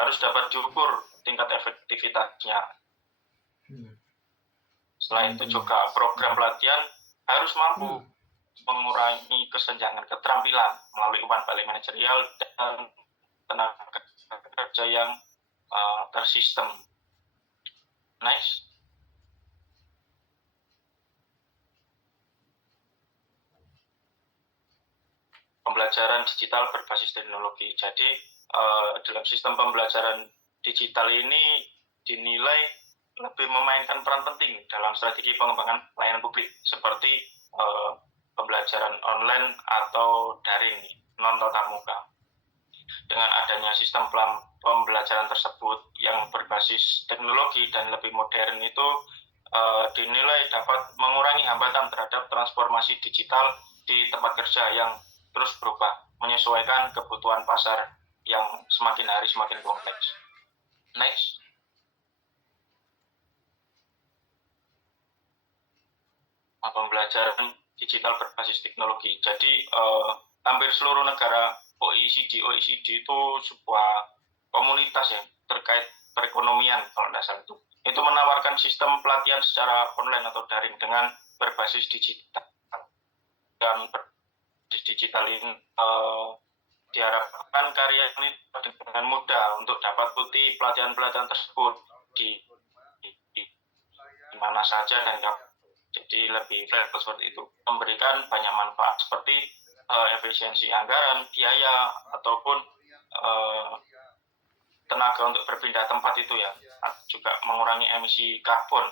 harus dapat diukur tingkat efektivitasnya. Selain itu juga program pelatihan harus mampu mengurangi kesenjangan keterampilan melalui umpan balik manajerial dan tenaga kerja yang tersistem. Next. Pembelajaran digital berbasis teknologi. Jadi dalam sistem pembelajaran digital ini dinilai lebih memainkan peran penting dalam strategi pengembangan layanan publik seperti pembelajaran online atau daring non tatap muka. Dengan adanya sistem pembelajaran tersebut yang berbasis teknologi dan lebih modern itu dinilai dapat mengurangi hambatan terhadap transformasi digital di tempat kerja yang terus berubah, menyesuaikan kebutuhan pasar yang semakin hari semakin kompleks. Next. Pembelajaran digital berbasis teknologi. Jadi hampir seluruh negara OECD itu sebuah komunitas ya terkait perekonomian kalau tidak salah itu menawarkan sistem pelatihan secara online atau daring dengan berbasis digital. Dan berbasis digital ini diharapkan karya ini dengan mudah untuk dapat ikuti pelatihan-pelatihan tersebut di mana saja dan kapan. Jadi lebih fleksibel seperti itu, memberikan banyak manfaat seperti efisiensi anggaran, biaya, ataupun tenaga untuk berpindah tempat itu ya, juga mengurangi emisi karbon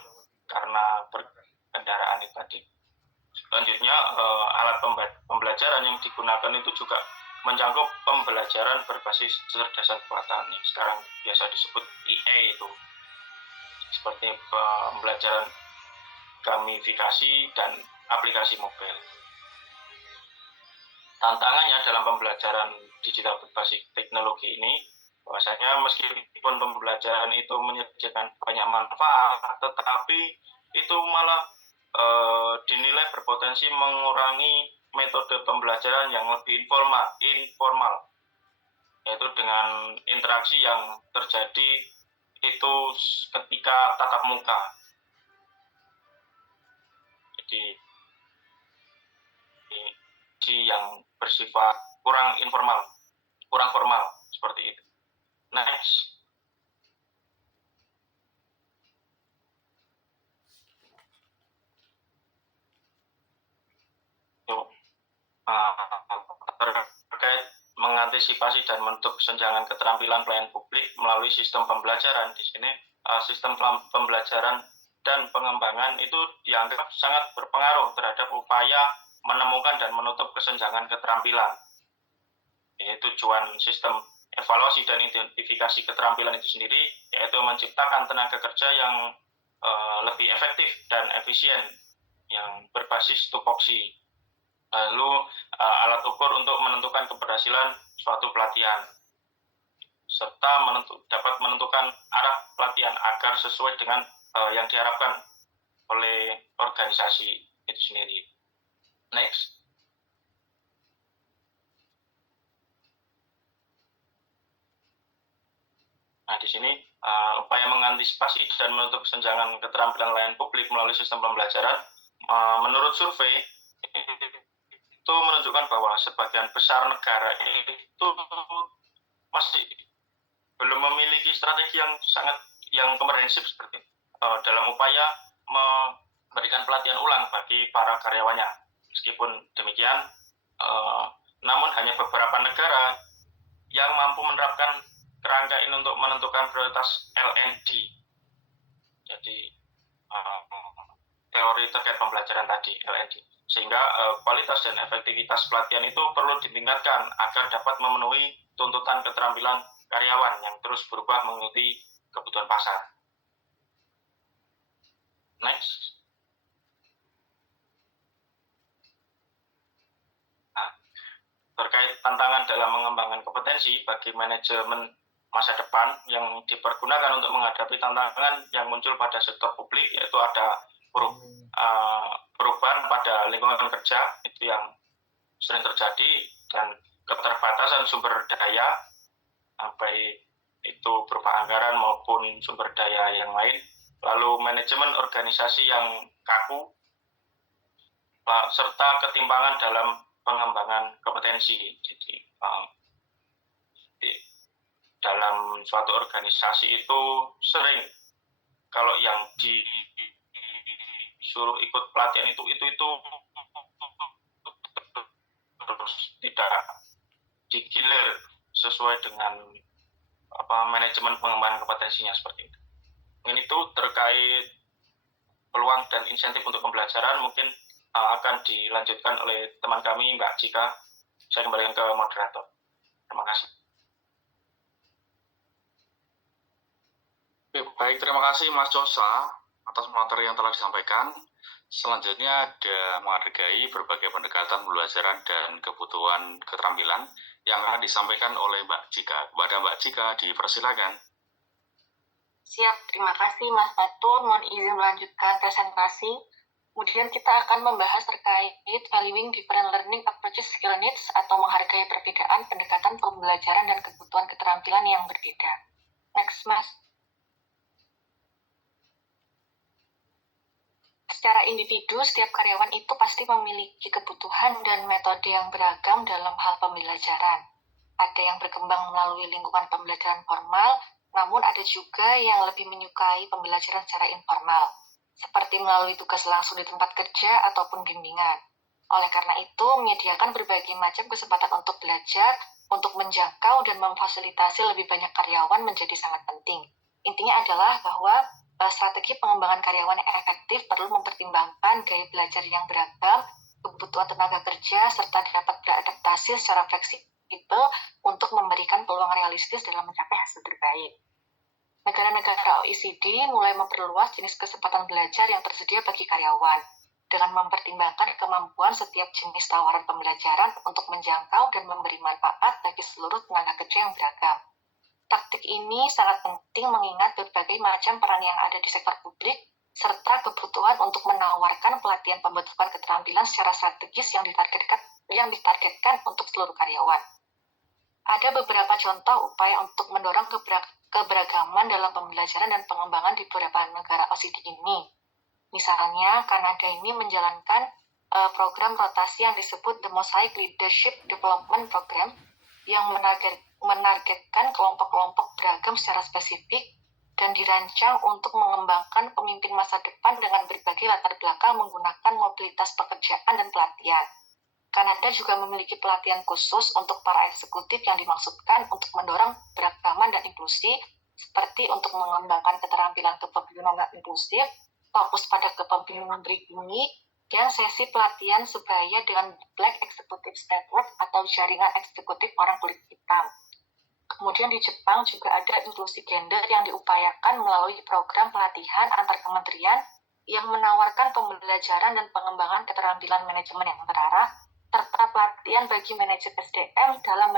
karena berkendaraan itu tadi. Selanjutnya alat pembelajaran yang digunakan itu juga mencakup pembelajaran berbasis kecerdasan buatan. Sekarang biasa disebut IA itu, seperti pembelajaran gamifikasi dan aplikasi mobile. Tantangannya dalam pembelajaran digital berbasis teknologi ini, bahwasanya meskipun pembelajaran itu menyediakan banyak manfaat, tetapi itu malah dinilai berpotensi mengurangi metode pembelajaran yang lebih informal, yaitu dengan interaksi yang terjadi itu ketika tatap muka. Jadi yang bersifat kurang informal, kurang formal seperti itu. Next. Terkait mengantisipasi dan membentuk kesenjangan keterampilan pelayan publik melalui sistem pembelajaran. Di sini sistem pembelajaran dan pengembangan itu dianggap sangat berpengaruh terhadap upaya menemukan dan menutup kesenjangan keterampilan. Ini tujuan sistem evaluasi dan identifikasi keterampilan itu sendiri, yaitu menciptakan tenaga kerja yang lebih efektif dan efisien, yang berbasis tupoksi. Lalu alat ukur untuk menentukan keberhasilan suatu pelatihan, serta dapat menentukan arah pelatihan agar sesuai dengan yang diharapkan oleh organisasi itu sendiri. Next. Nah, di sini upaya mengantisipasi dan menutup kesenjangan keterampilan layanan publik melalui sistem pembelajaran, menurut survei itu menunjukkan bahwa sebagian besar negara itu masih belum memiliki strategi yang komprehensif seperti dalam upaya memberikan pelatihan ulang bagi para karyawannya. Meskipun demikian, namun hanya beberapa negara yang mampu menerapkan kerangka ini untuk menentukan prioritas L&D. Jadi teori terkait pembelajaran tadi, L&D. Sehingga kualitas dan efektivitas pelatihan itu perlu ditingkatkan agar dapat memenuhi tuntutan keterampilan karyawan yang terus berubah mengikuti kebutuhan pasar. Next. Nah, terkait tantangan dalam mengembangkan kompetensi bagi manajemen masa depan yang dipergunakan untuk menghadapi tantangan yang muncul pada sektor publik, yaitu ada perubahan pada lingkungan kerja itu yang sering terjadi, dan keterbatasan sumber daya, baik itu berupa anggaran maupun sumber daya yang lain, lalu manajemen organisasi yang kaku, serta ketimpangan dalam pengembangan kompetensi. Jadi dalam suatu organisasi itu sering kalau yang disuruh ikut pelatihan itu terus tidak digilir sesuai dengan manajemen pengembangan kompetensinya seperti itu. Mungkin itu terkait peluang dan insentif untuk pembelajaran mungkin akan dilanjutkan oleh teman kami Mbak Cika. Saya kembalikan ke moderator. Terima kasih. Oke, baik, terima kasih Mas Josa atas materi yang telah disampaikan. Selanjutnya ada menghargai berbagai pendekatan pembelajaran dan kebutuhan keterampilan yang akan disampaikan oleh Mbak Cika. Kepada Mbak Cika, dipersilakan. Siap, terima kasih Mas Fatur. Mohon izin melanjutkan presentasi. Kemudian kita akan membahas terkait valuing different learning approaches skill needs atau menghargai perbedaan pendekatan pembelajaran dan kebutuhan keterampilan yang berbeda. Next, Mas. Secara individu, setiap karyawan itu pasti memiliki kebutuhan dan metode yang beragam dalam hal pembelajaran. Ada yang berkembang melalui lingkungan pembelajaran formal, namun ada juga yang lebih menyukai pembelajaran secara informal, seperti melalui tugas langsung di tempat kerja ataupun bimbingan. Oleh karena itu, menyediakan berbagai macam kesempatan untuk belajar, untuk menjangkau dan memfasilitasi lebih banyak karyawan menjadi sangat penting. Intinya adalah bahwa strategi pengembangan karyawan yang efektif perlu mempertimbangkan gaya belajar yang beragam, kebutuhan tenaga kerja, serta dapat beradaptasi secara fleksibel untuk memberikan peluang realistis dalam mencapai hasil terbaik. Negara-negara OECD mulai memperluas jenis kesempatan belajar yang tersedia bagi karyawan, dengan mempertimbangkan kemampuan setiap jenis tawaran pembelajaran untuk menjangkau dan memberi manfaat bagi seluruh tenaga kerja yang beragam. Taktik ini sangat penting mengingat berbagai macam peran yang ada di sektor publik, serta kebutuhan untuk menawarkan pelatihan pembentukan keterampilan secara strategis yang ditargetkan untuk seluruh karyawan. Ada beberapa contoh upaya untuk mendorong keberagaman dalam pembelajaran dan pengembangan di beberapa negara OECD ini. Misalnya, Kanada ini menjalankan program rotasi yang disebut The Mosaic Leadership Development Program yang menargetkan kelompok-kelompok beragam secara spesifik dan dirancang untuk mengembangkan pemimpin masa depan dengan berbagai latar belakang menggunakan mobilitas pekerjaan dan pelatihan. Kanada juga memiliki pelatihan khusus untuk para eksekutif yang dimaksudkan untuk mendorong keberagaman dan inklusi, seperti untuk mengembangkan keterampilan kepemimpinan inklusif, fokus pada kepemimpinan berikuni, dan sesi pelatihan sebaya dengan Black Executive Network atau jaringan eksekutif orang kulit hitam. Kemudian di Jepang juga ada inklusi gender yang diupayakan melalui program pelatihan antar kementerian yang menawarkan pembelajaran dan pengembangan keterampilan manajemen yang terarah, serta pelatihan bagi manajer SDM dalam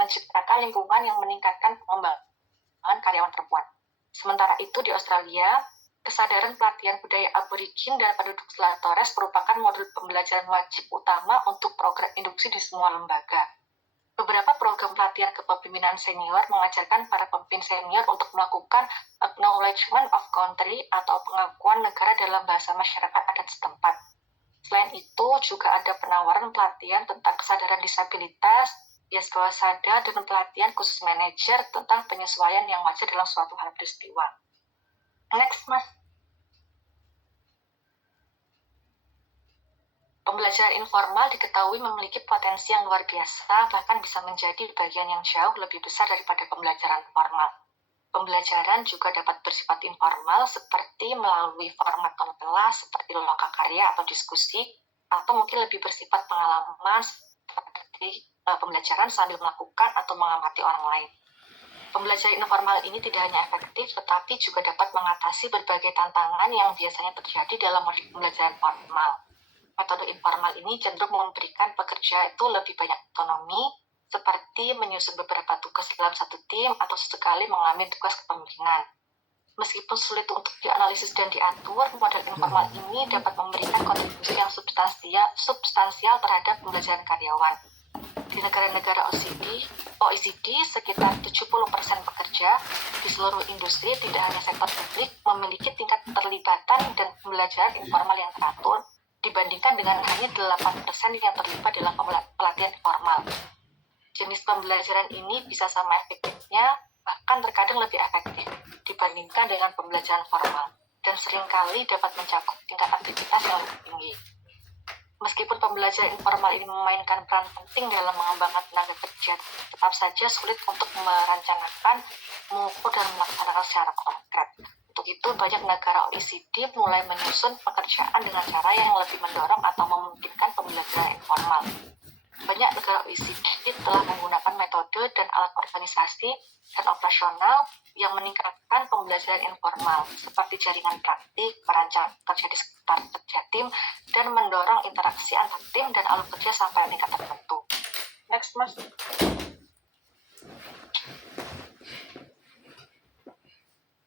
menciptakan lingkungan yang meningkatkan pengembangan karyawan perempuan. Sementara itu di Australia, kesadaran pelatihan budaya aborigin dan penduduk Selat Torres merupakan modul pembelajaran wajib utama untuk program induksi di semua lembaga. Beberapa program pelatihan kepemimpinan senior mengajarkan para pemimpin senior untuk melakukan acknowledgement of country atau pengakuan negara dalam bahasa masyarakat adat setempat. Selain itu, juga ada penawaran pelatihan tentang kesadaran disabilitas, bias bawah sadar, dan pelatihan khusus manajer tentang penyesuaian yang wajar dalam suatu hal peristiwa. Next, Mas. Pembelajaran informal diketahui memiliki potensi yang luar biasa, bahkan bisa menjadi bagian yang jauh lebih besar daripada pembelajaran formal. Pembelajaran juga dapat bersifat informal seperti melalui format non-kelas seperti lokakarya atau diskusi, atau mungkin lebih bersifat pengalaman seperti pembelajaran sambil melakukan atau mengamati orang lain. Pembelajaran informal ini tidak hanya efektif, tetapi juga dapat mengatasi berbagai tantangan yang biasanya terjadi dalam pembelajaran formal. Metode informal ini cenderung memberikan pekerja itu lebih banyak otonomi, seperti menyusun beberapa tugas dalam satu tim atau sesekali mengambil tugas kepemimpinan. Meskipun sulit untuk dianalisis dan diatur, model informal ini dapat memberikan kontribusi yang substansial terhadap pembelajaran karyawan. Di negara-negara OECD, sekitar 70% pekerja di seluruh industri, tidak hanya sektor publik, memiliki tingkat keterlibatan dan pembelajaran informal yang teratur, dibandingkan dengan hanya 8% yang terlibat dalam pelatihan formal. Jenis pembelajaran ini bisa sama efektifnya, bahkan terkadang lebih efektif dibandingkan dengan pembelajaran formal dan seringkali dapat mencakup tingkat aktivitas yang lebih tinggi. Meskipun pembelajaran informal ini memainkan peran penting dalam mengembangkan tenaga kerja, tetap saja sulit untuk merencanakan, mengukur, dan melaksanakan secara konkret. Untuk itu, banyak negara OECD mulai menyusun pekerjaan dengan cara yang lebih mendorong atau memungkinkan pembelajaran informal. Banyak negara OECD telah menggunakan metode dan alat organisasi dan operasional yang meningkatkan pembelajaran informal, seperti jaringan praktik, perancang kerja di sekitar kerja tim, dan mendorong interaksi antar tim dan alur kerja sampai tingkat tertentu. Next, Mas.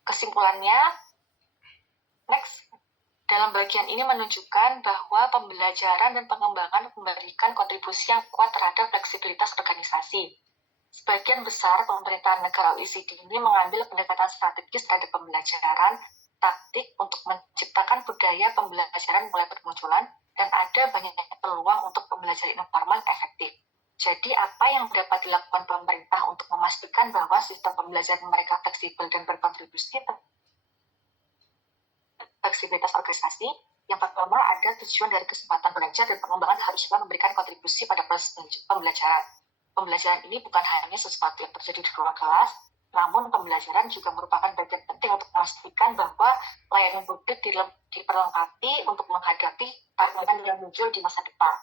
Kesimpulannya, next. Dalam bagian ini menunjukkan bahwa pembelajaran dan pengembangan memberikan kontribusi yang kuat terhadap fleksibilitas organisasi. Sebagian besar pemerintahan negara OECD ini mengambil pendekatan strategis terhadap pembelajaran, taktik untuk menciptakan budaya pembelajaran mulai bermunculan, dan ada banyak peluang untuk pembelajaran informal efektif. Jadi, apa yang dapat dilakukan pemerintah untuk memastikan bahwa sistem pembelajaran mereka fleksibel dan berkontribusi fleksibilitas organisasi? Yang pertama, ada tujuan dari kesempatan belajar dan pengembangan haruslah memberikan kontribusi pada proses pembelajaran. Pembelajaran ini bukan hanya sesuatu yang terjadi di ruang kelas, namun pembelajaran juga merupakan bagian penting untuk memastikan bahwa layanan publik diperlengkapi untuk menghadapi tantangan yang muncul di masa depan.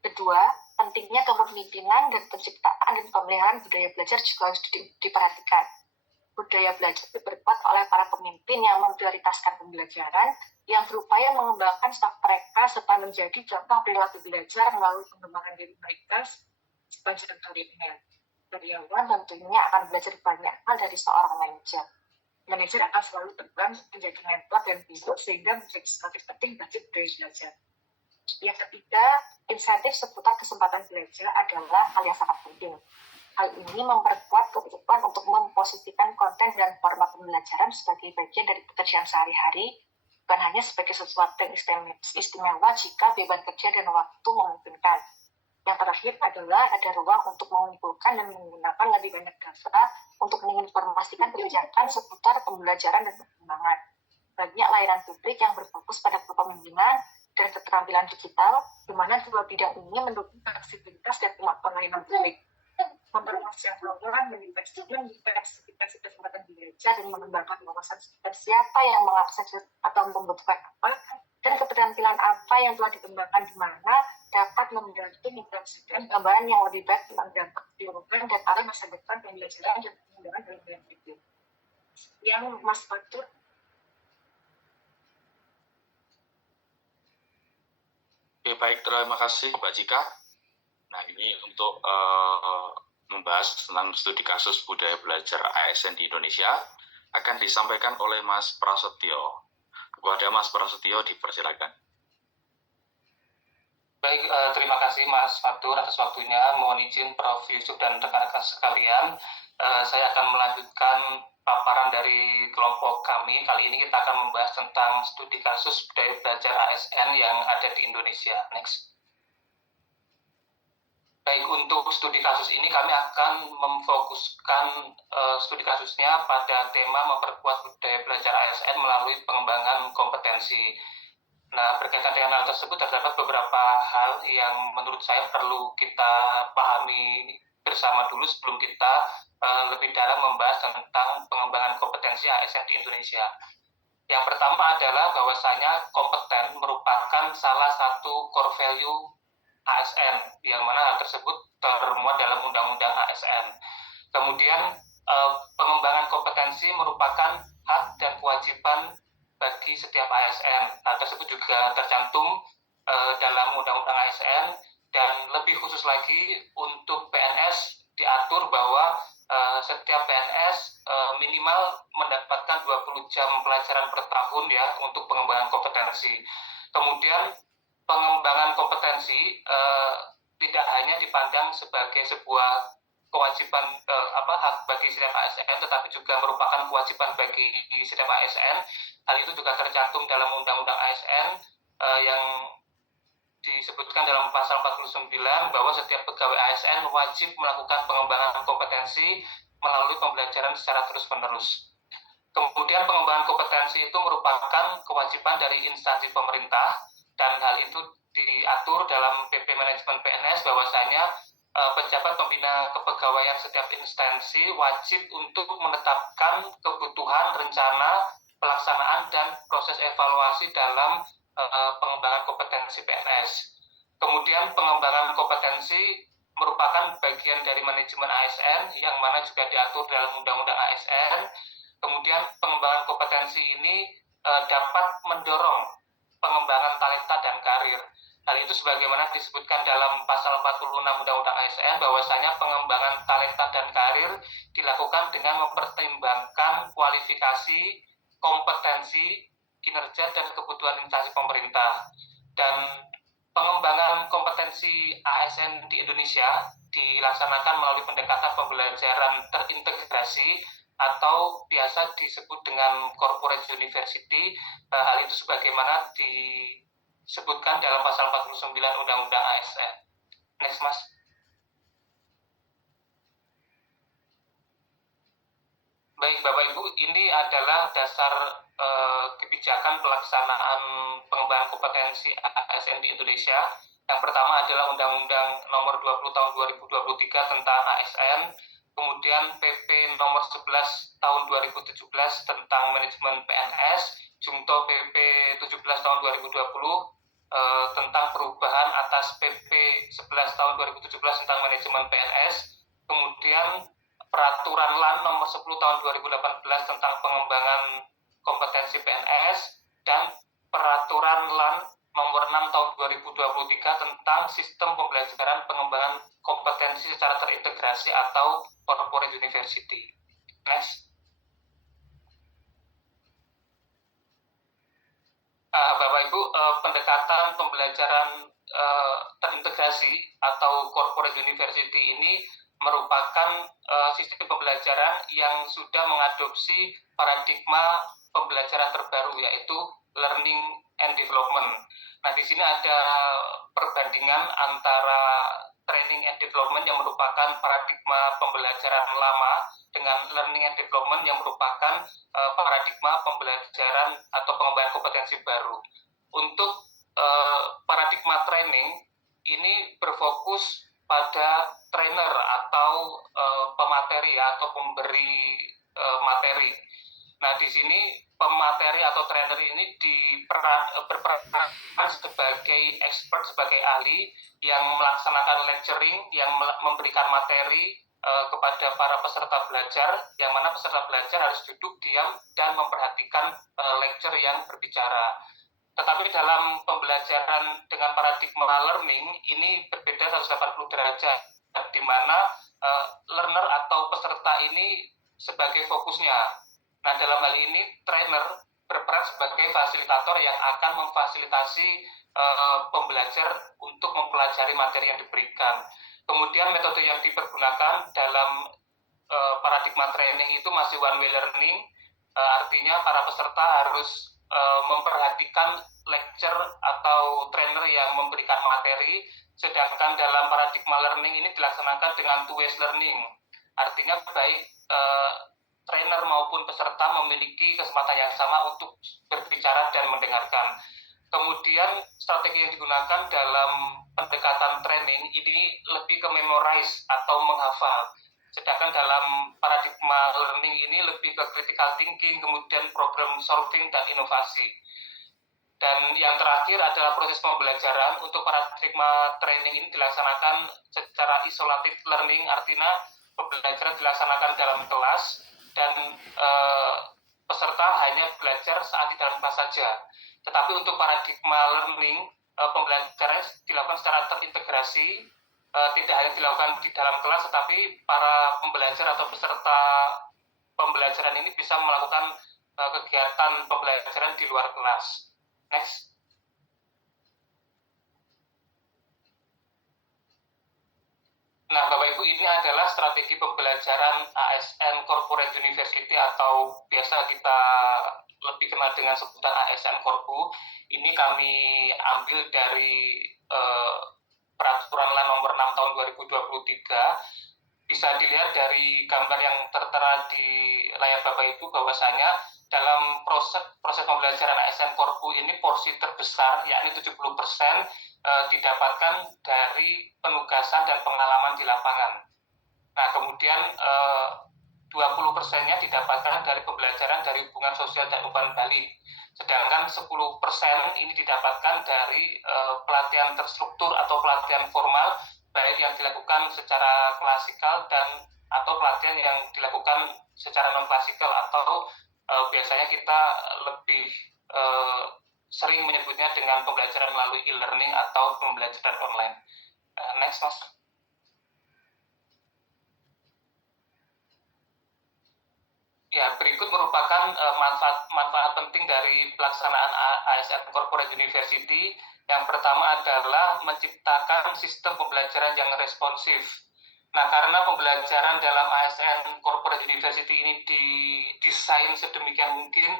Kedua, pentingnya kepemimpinan dan penciptaan dan pemeliharaan budaya belajar juga harus diperhatikan. Budaya belajar diperkuat oleh para pemimpin yang memprioritaskan pembelajaran, yang berupaya mengembangkan staf mereka serta menjadi contoh perilaku belajar melalui pengembangan diri mereka sepanjang karirnya. Karyawan tentunya akan belajar banyak hal dari seorang manajer. Manajer akan selalu terbang menjadi mentor dan guru sehingga menjadi semakin penting bagi budaya belajar. Yang ketiga, insentif seputar kesempatan belajar adalah hal yang sangat penting. Hal ini memperkuat kebutuhan untuk memposisikan konten dan format pembelajaran sebagai bagian dari pekerjaan sehari-hari, bukan hanya sebagai sesuatu yang istimewa jika beban kerja dan waktu memungkinkan. Yang terakhir adalah ada ruang untuk mengumpulkan dan menggunakan lebih banyak data untuk menginformasikan kebijakan seputar pembelajaran dan perkembangan. Banyak layanan publik yang berfokus pada kepemimpinan dan keterampilan digital, di mana dua bidang ini mendukung fleksibilitas dan kemampuan layanan publik. Memperluas jangkauan, mendiversifikasi kesempatan belajar dan mengembangkan wawasan siapa yang mengakses atau membutuhkan apa, dan keterampilan apa yang telah dikembangkan di mana dapat membantu mempromosikan gambaran yang lebih baik tentang dampak keseluruhan dan arah masa depan pembelajaran dan pengembangan dalam bidang itu. Yang Mas Fatur. Oke, baik, terima kasih Mbak Cika. Nah, ini untuk membahas tentang studi kasus budaya belajar ASN di Indonesia akan disampaikan oleh Mas Prasetyo. Kepada Mas Prasetyo dipersilakan. Baik, terima kasih Mas Fatur atas waktunya. Mohon izin Prof. Yusuf dan rekan-rekan sekalian, saya akan melanjutkan paparan dari kelompok kami. Kali ini kita akan membahas tentang studi kasus budaya belajar ASN yang ada di Indonesia. Next. Baik, untuk studi kasus ini kami akan memfokuskan studi kasusnya pada tema memperkuat budaya belajar ASN melalui pengembangan kompetensi. Nah, berkaitan dengan hal tersebut terdapat beberapa hal yang menurut saya perlu kita pahami bersama dulu sebelum kita lebih dalam membahas tentang pengembangan kompetensi ASN di Indonesia. Yang pertama adalah bahwasanya kompeten merupakan salah satu core value ASN, yang mana hal tersebut termuat dalam Undang-Undang ASN. Kemudian pengembangan kompetensi merupakan hak dan kewajiban bagi setiap ASN. Hal tersebut juga tercantum dalam Undang-Undang ASN, dan lebih khusus lagi untuk PNS diatur bahwa setiap PNS minimal mendapatkan 20 jam pelajaran per tahun ya untuk pengembangan kompetensi. Kemudian pengembangan kompetensi tidak hanya dipandang sebagai sebuah kewajiban hak bagi setiap ASN, tetapi juga merupakan kewajiban bagi setiap ASN. Hal itu juga tercantum dalam Undang-Undang ASN yang disebutkan dalam pasal 49 bahwa setiap pegawai ASN wajib melakukan pengembangan kompetensi melalui pembelajaran secara terus-menerus. Kemudian pengembangan kompetensi itu merupakan kewajiban dari instansi pemerintah, dan hal itu diatur dalam PP Manajemen PNS bahwasanya pejabat pembina kepegawaian setiap instansi wajib untuk menetapkan kebutuhan, rencana, pelaksanaan, dan proses evaluasi dalam pengembangan kompetensi PNS. Kemudian pengembangan kompetensi merupakan bagian dari manajemen ASN yang mana juga diatur dalam Undang-Undang ASN. Kemudian pengembangan kompetensi ini dapat mendorong pengembangan talenta dan karir. Hal itu sebagaimana disebutkan dalam pasal 46 Undang-Undang ASN bahwasanya pengembangan talenta dan karir dilakukan dengan mempertimbangkan kualifikasi, kompetensi, kinerja, dan kebutuhan instansi pemerintah. Dan pengembangan kompetensi ASN di Indonesia dilaksanakan melalui pendekatan pembelajaran terintegrasi atau biasa disebut dengan corporate university. Hal itu sebagaimana disebutkan dalam pasal 49 Undang-Undang ASN. Next, Mas. Baik, Bapak Ibu, ini adalah dasar kebijakan pelaksanaan pengembangan kompetensi ASN di Indonesia. Yang pertama adalah Undang-Undang Nomor 20 Tahun 2023 tentang ASN, kemudian PP Nomor 11 Tahun 2017 tentang Manajemen PNS, Jungto PP 17 Tahun 2020 tentang perubahan atas PP 11 Tahun 2017 tentang Manajemen PNS, kemudian Peraturan LAN Nomor 10 Tahun 2018 tentang pengembangan kompetensi PNS, dan Peraturan LAN Nomor 6 Tahun 2023 tentang sistem pembelajaran pengembangan kompetensi secara terintegrasi atau corporate university. Next. Bapak Ibu, pendekatan pembelajaran terintegrasi atau corporate university ini merupakan sistem pembelajaran yang sudah mengadopsi paradigma pembelajaran terbaru, yaitu learning and development. Nah, di sini ada perbandingan antara training and development yang merupakan paradigma pembelajaran lama dengan learning and development yang merupakan paradigma pembelajaran atau pengembangan kompetensi baru. Untuk paradigma training ini berfokus pada trainer atau pemateri atau pemberi materi. Nah, di sini pemateri atau trainer ini berperan sebagai expert, sebagai ahli yang melaksanakan lecturing, yang memberikan materi kepada para peserta belajar, yang mana peserta belajar harus duduk diam dan memperhatikan lecture yang berbicara. Tetapi dalam pembelajaran dengan paradigma learning ini berbeda 180 derajat, di mana learner atau peserta ini sebagai fokusnya. Nah, dalam hal ini trainer berperan sebagai fasilitator yang akan memfasilitasi pembelajar untuk mempelajari materi yang diberikan. Kemudian metode yang dipergunakan dalam paradigma training itu masih one way learning, artinya para peserta harus memperhatikan lecture atau trainer yang memberikan materi, sedangkan dalam paradigma learning ini dilaksanakan dengan two way learning, artinya baik trainer maupun peserta memiliki kesempatan yang sama untuk berbicara dan mendengarkan. Kemudian strategi yang digunakan dalam pendekatan training ini lebih ke memorize atau menghafal. Sedangkan dalam paradigma learning ini lebih ke critical thinking, kemudian problem solving dan inovasi. Dan yang terakhir adalah proses pembelajaran. Untuk paradigma training ini dilaksanakan secara isolated learning, artinya pembelajaran dilaksanakan dalam kelas dan peserta hanya belajar saat di dalam kelas saja. Tetapi untuk paradigma learning, pembelajaran dilakukan secara terintegrasi, tidak hanya dilakukan di dalam kelas, tetapi para pembelajar atau peserta pembelajaran ini bisa melakukan kegiatan pembelajaran di luar kelas. Next. Nah, Bapak Ibu, ini adalah strategi pembelajaran ASN Corporate University atau biasa kita lebih kenal dengan sebutan ASN Korpu. Ini kami ambil dari Peraturan LAN Nomor 6 Tahun 2023 bisa dilihat dari gambar yang tertera di layar Bapak Ibu bahwasanya dalam proses pembelajaran ASN Korpu ini porsi terbesar yakni 70% didapatkan dari penugasan dan pengalaman di lapangan. Nah, kemudian 20%-nya didapatkan dari pembelajaran dari hubungan sosial dan umpan balik. Sedangkan 10% ini didapatkan dari pelatihan terstruktur atau pelatihan formal, baik yang dilakukan secara klasikal dan atau pelatihan yang dilakukan secara non klasikal atau biasanya kita lebih sering menyebutnya dengan pembelajaran melalui e-learning atau pembelajaran online. Next, Mas. Ya, berikut merupakan manfaat penting dari pelaksanaan ASN Corporate University. Yang pertama adalah menciptakan sistem pembelajaran yang responsif. Nah, karena pembelajaran dalam ASN Corporate University ini didesain sedemikian mungkin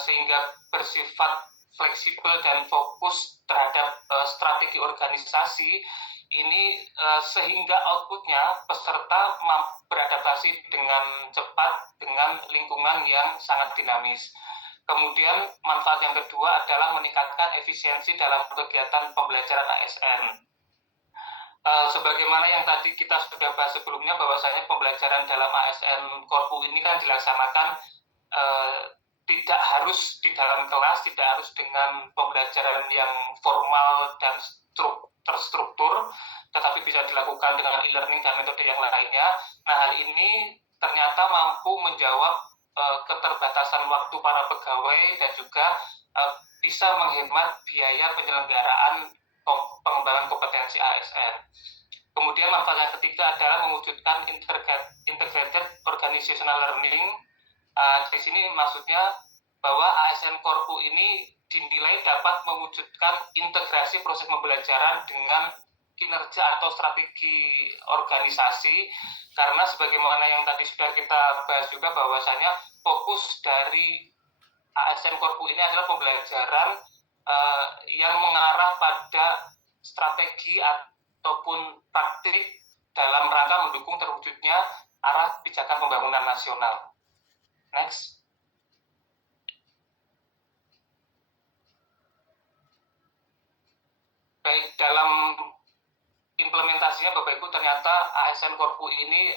sehingga bersifat fleksibel dan fokus terhadap strategi organisasi, ini sehingga outputnya peserta mampu beradaptasi dengan cepat dengan lingkungan yang sangat dinamis. Kemudian manfaat yang kedua adalah meningkatkan efisiensi dalam kegiatan pembelajaran ASN. Sebagaimana yang tadi kita sudah bahas sebelumnya, bahwasanya pembelajaran dalam ASN Korpu ini kan dilaksanakan tidak harus di dalam kelas, tidak harus dengan pembelajaran yang formal dan terstruktur, tetapi bisa dilakukan dengan e-learning dan metode yang lainnya. Nah, hal ini ternyata mampu menjawab keterbatasan waktu para pegawai dan juga bisa menghemat biaya penyelenggaraan pengembangan kompetensi ASN. Kemudian manfaat yang ketiga adalah mewujudkan integrated organizational learning. Di sini maksudnya bahwa ASN Korpu ini dinilai dapat mewujudkan integrasi proses pembelajaran dengan kinerja atau strategi organisasi, karena sebagaimana yang tadi sudah kita bahas juga bahwasanya fokus dari ASN Korpu ini adalah pembelajaran yang mengarah pada strategi ataupun praktik dalam rangka mendukung terwujudnya arah kebijakan pembangunan nasional. Next. Baik, dalam implementasinya Bapak Ibu ternyata ASN Korpu ini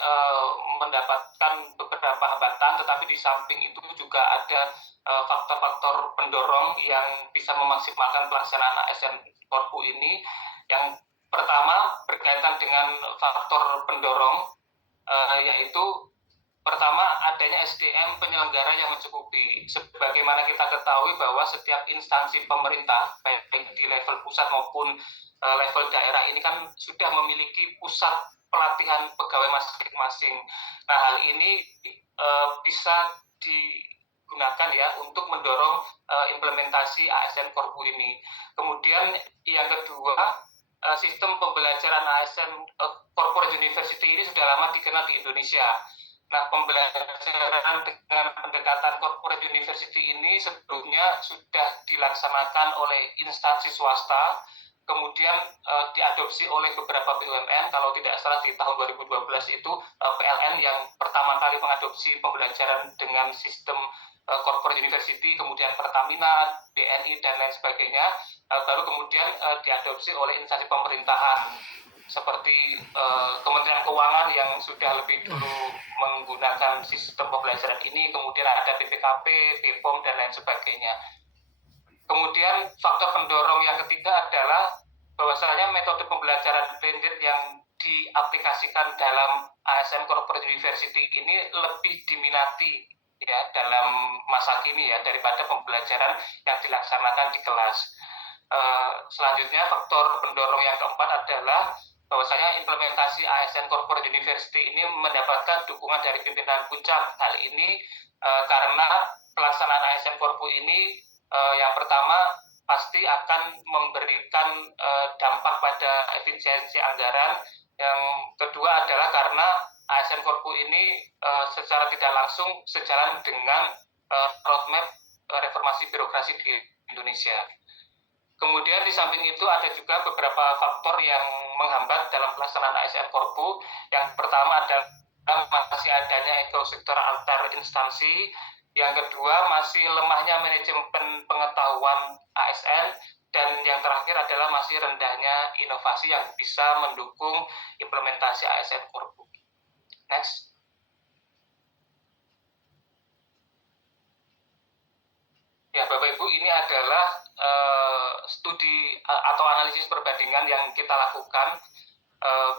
mendapatkan beberapa hambatan, tetapi di samping itu juga ada faktor-faktor pendorong yang bisa memaksimalkan pelaksanaan ASN Korpu ini. Yang pertama berkaitan dengan faktor pendorong, yaitu pertama adanya SDM penyelenggara yang mencukupi. Sebagaimana kita ketahui bahwa setiap instansi pemerintah baik di level pusat maupun level daerah ini kan sudah memiliki pusat pelatihan pegawai masing-masing. Nah, hal ini bisa digunakan ya untuk mendorong implementasi ASN Korpu ini. Kemudian yang kedua, sistem pembelajaran ASN Corporate University ini sudah lama dikenal di Indonesia. Nah, pembelajaran dengan pendekatan Corporate University ini sebelumnya sudah dilaksanakan oleh instansi swasta, kemudian diadopsi oleh beberapa BUMN. Kalau tidak salah di tahun 2012 itu PLN yang pertama kali mengadopsi pembelajaran dengan sistem Corporate University, kemudian Pertamina, BNI, dan lain sebagainya. Baru kemudian diadopsi oleh instansi pemerintahan seperti Kementerian Keuangan yang sudah lebih dulu menggunakan sistem pembelajaran ini, kemudian ada BPKP, BPOM, dan lain sebagainya. Kemudian faktor pendorong yang ketiga adalah bahwasanya metode pembelajaran blended yang diaplikasikan dalam ASN Corporate University ini lebih diminati ya dalam masa kini ya daripada pembelajaran yang dilaksanakan di kelas. Selanjutnya faktor pendorong yang keempat adalah bahwasanya implementasi ASN Corporate University ini mendapatkan dukungan dari pimpinan puncak. Hal ini karena pelaksanaan ASN Korpu ini yang pertama pasti akan memberikan dampak pada efisiensi anggaran. Yang kedua adalah karena ASN Korpu ini secara tidak langsung sejalan dengan roadmap reformasi birokrasi di Indonesia. Kemudian di samping itu ada juga beberapa faktor yang menghambat dalam pelaksanaan ASN Korpu. Yang pertama adalah masih adanya ekosektor antar instansi. Yang kedua masih lemahnya manajemen pengetahuan ASN. Dan yang terakhir adalah masih rendahnya inovasi yang bisa mendukung implementasi ASN Korpu. Next. Ya, Bapak Ibu, ini adalah studi atau analisis perbandingan yang kita lakukan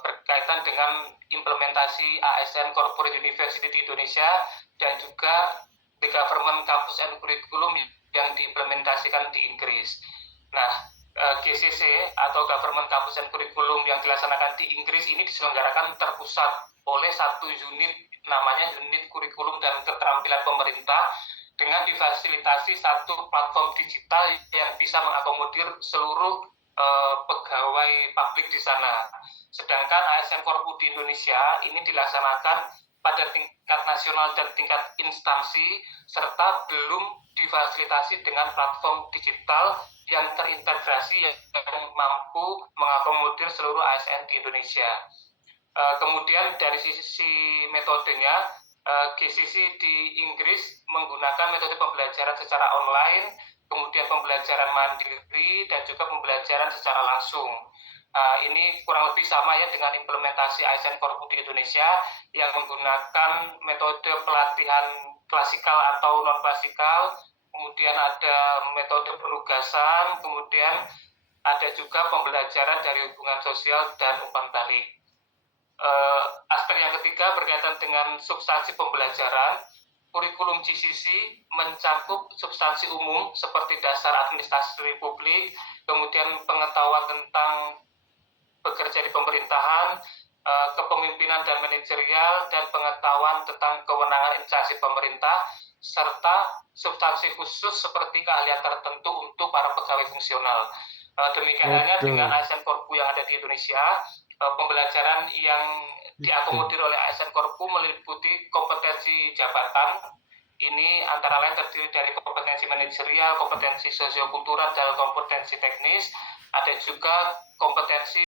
berkaitan dengan implementasi ASN Corporate University di Indonesia dan juga the Government Campus and Curriculum yang diimplementasikan di Inggris. Nah, GCC atau Government Campus and Curriculum yang dilaksanakan di Inggris ini diselenggarakan terpusat oleh satu unit, namanya Unit Kurikulum dan Keterampilan Pemerintah, dengan difasilitasi satu platform digital yang bisa mengakomodir seluruh pegawai publik di sana. Sedangkan ASN Korpu di Indonesia ini dilaksanakan pada tingkat nasional dan tingkat instansi, serta belum difasilitasi dengan platform digital yang terintegrasi yang mampu mengakomodir seluruh ASN di Indonesia. Kemudian dari sisi metodenya, GCC di Inggris menggunakan metode pembelajaran secara online, kemudian pembelajaran mandiri, dan juga pembelajaran secara langsung. Ini kurang lebih sama ya dengan implementasi ASN Korpu di Indonesia yang menggunakan metode pelatihan klasikal atau non-klasikal, kemudian ada metode penugasan, kemudian ada juga pembelajaran dari hubungan sosial dan umpan balik. Aspek yang ketiga berkaitan dengan substansi pembelajaran. Kurikulum GCC mencakup substansi umum seperti dasar administrasi publik, kemudian pengetahuan tentang bekerja di pemerintahan, kepemimpinan dan manajerial, dan pengetahuan tentang kewenangan instansi pemerintah, serta substansi khusus seperti keahlian tertentu untuk para pegawai fungsional. Demikian halnya dengan ASN Korpu yang ada di Indonesia. Pembelajaran yang diakomodir oleh ASN Korpu meliputi kompetensi jabatan. Ini antara lain terdiri dari kompetensi manajerial, kompetensi sosiokultural, dan kompetensi teknis. Ada juga kompetensi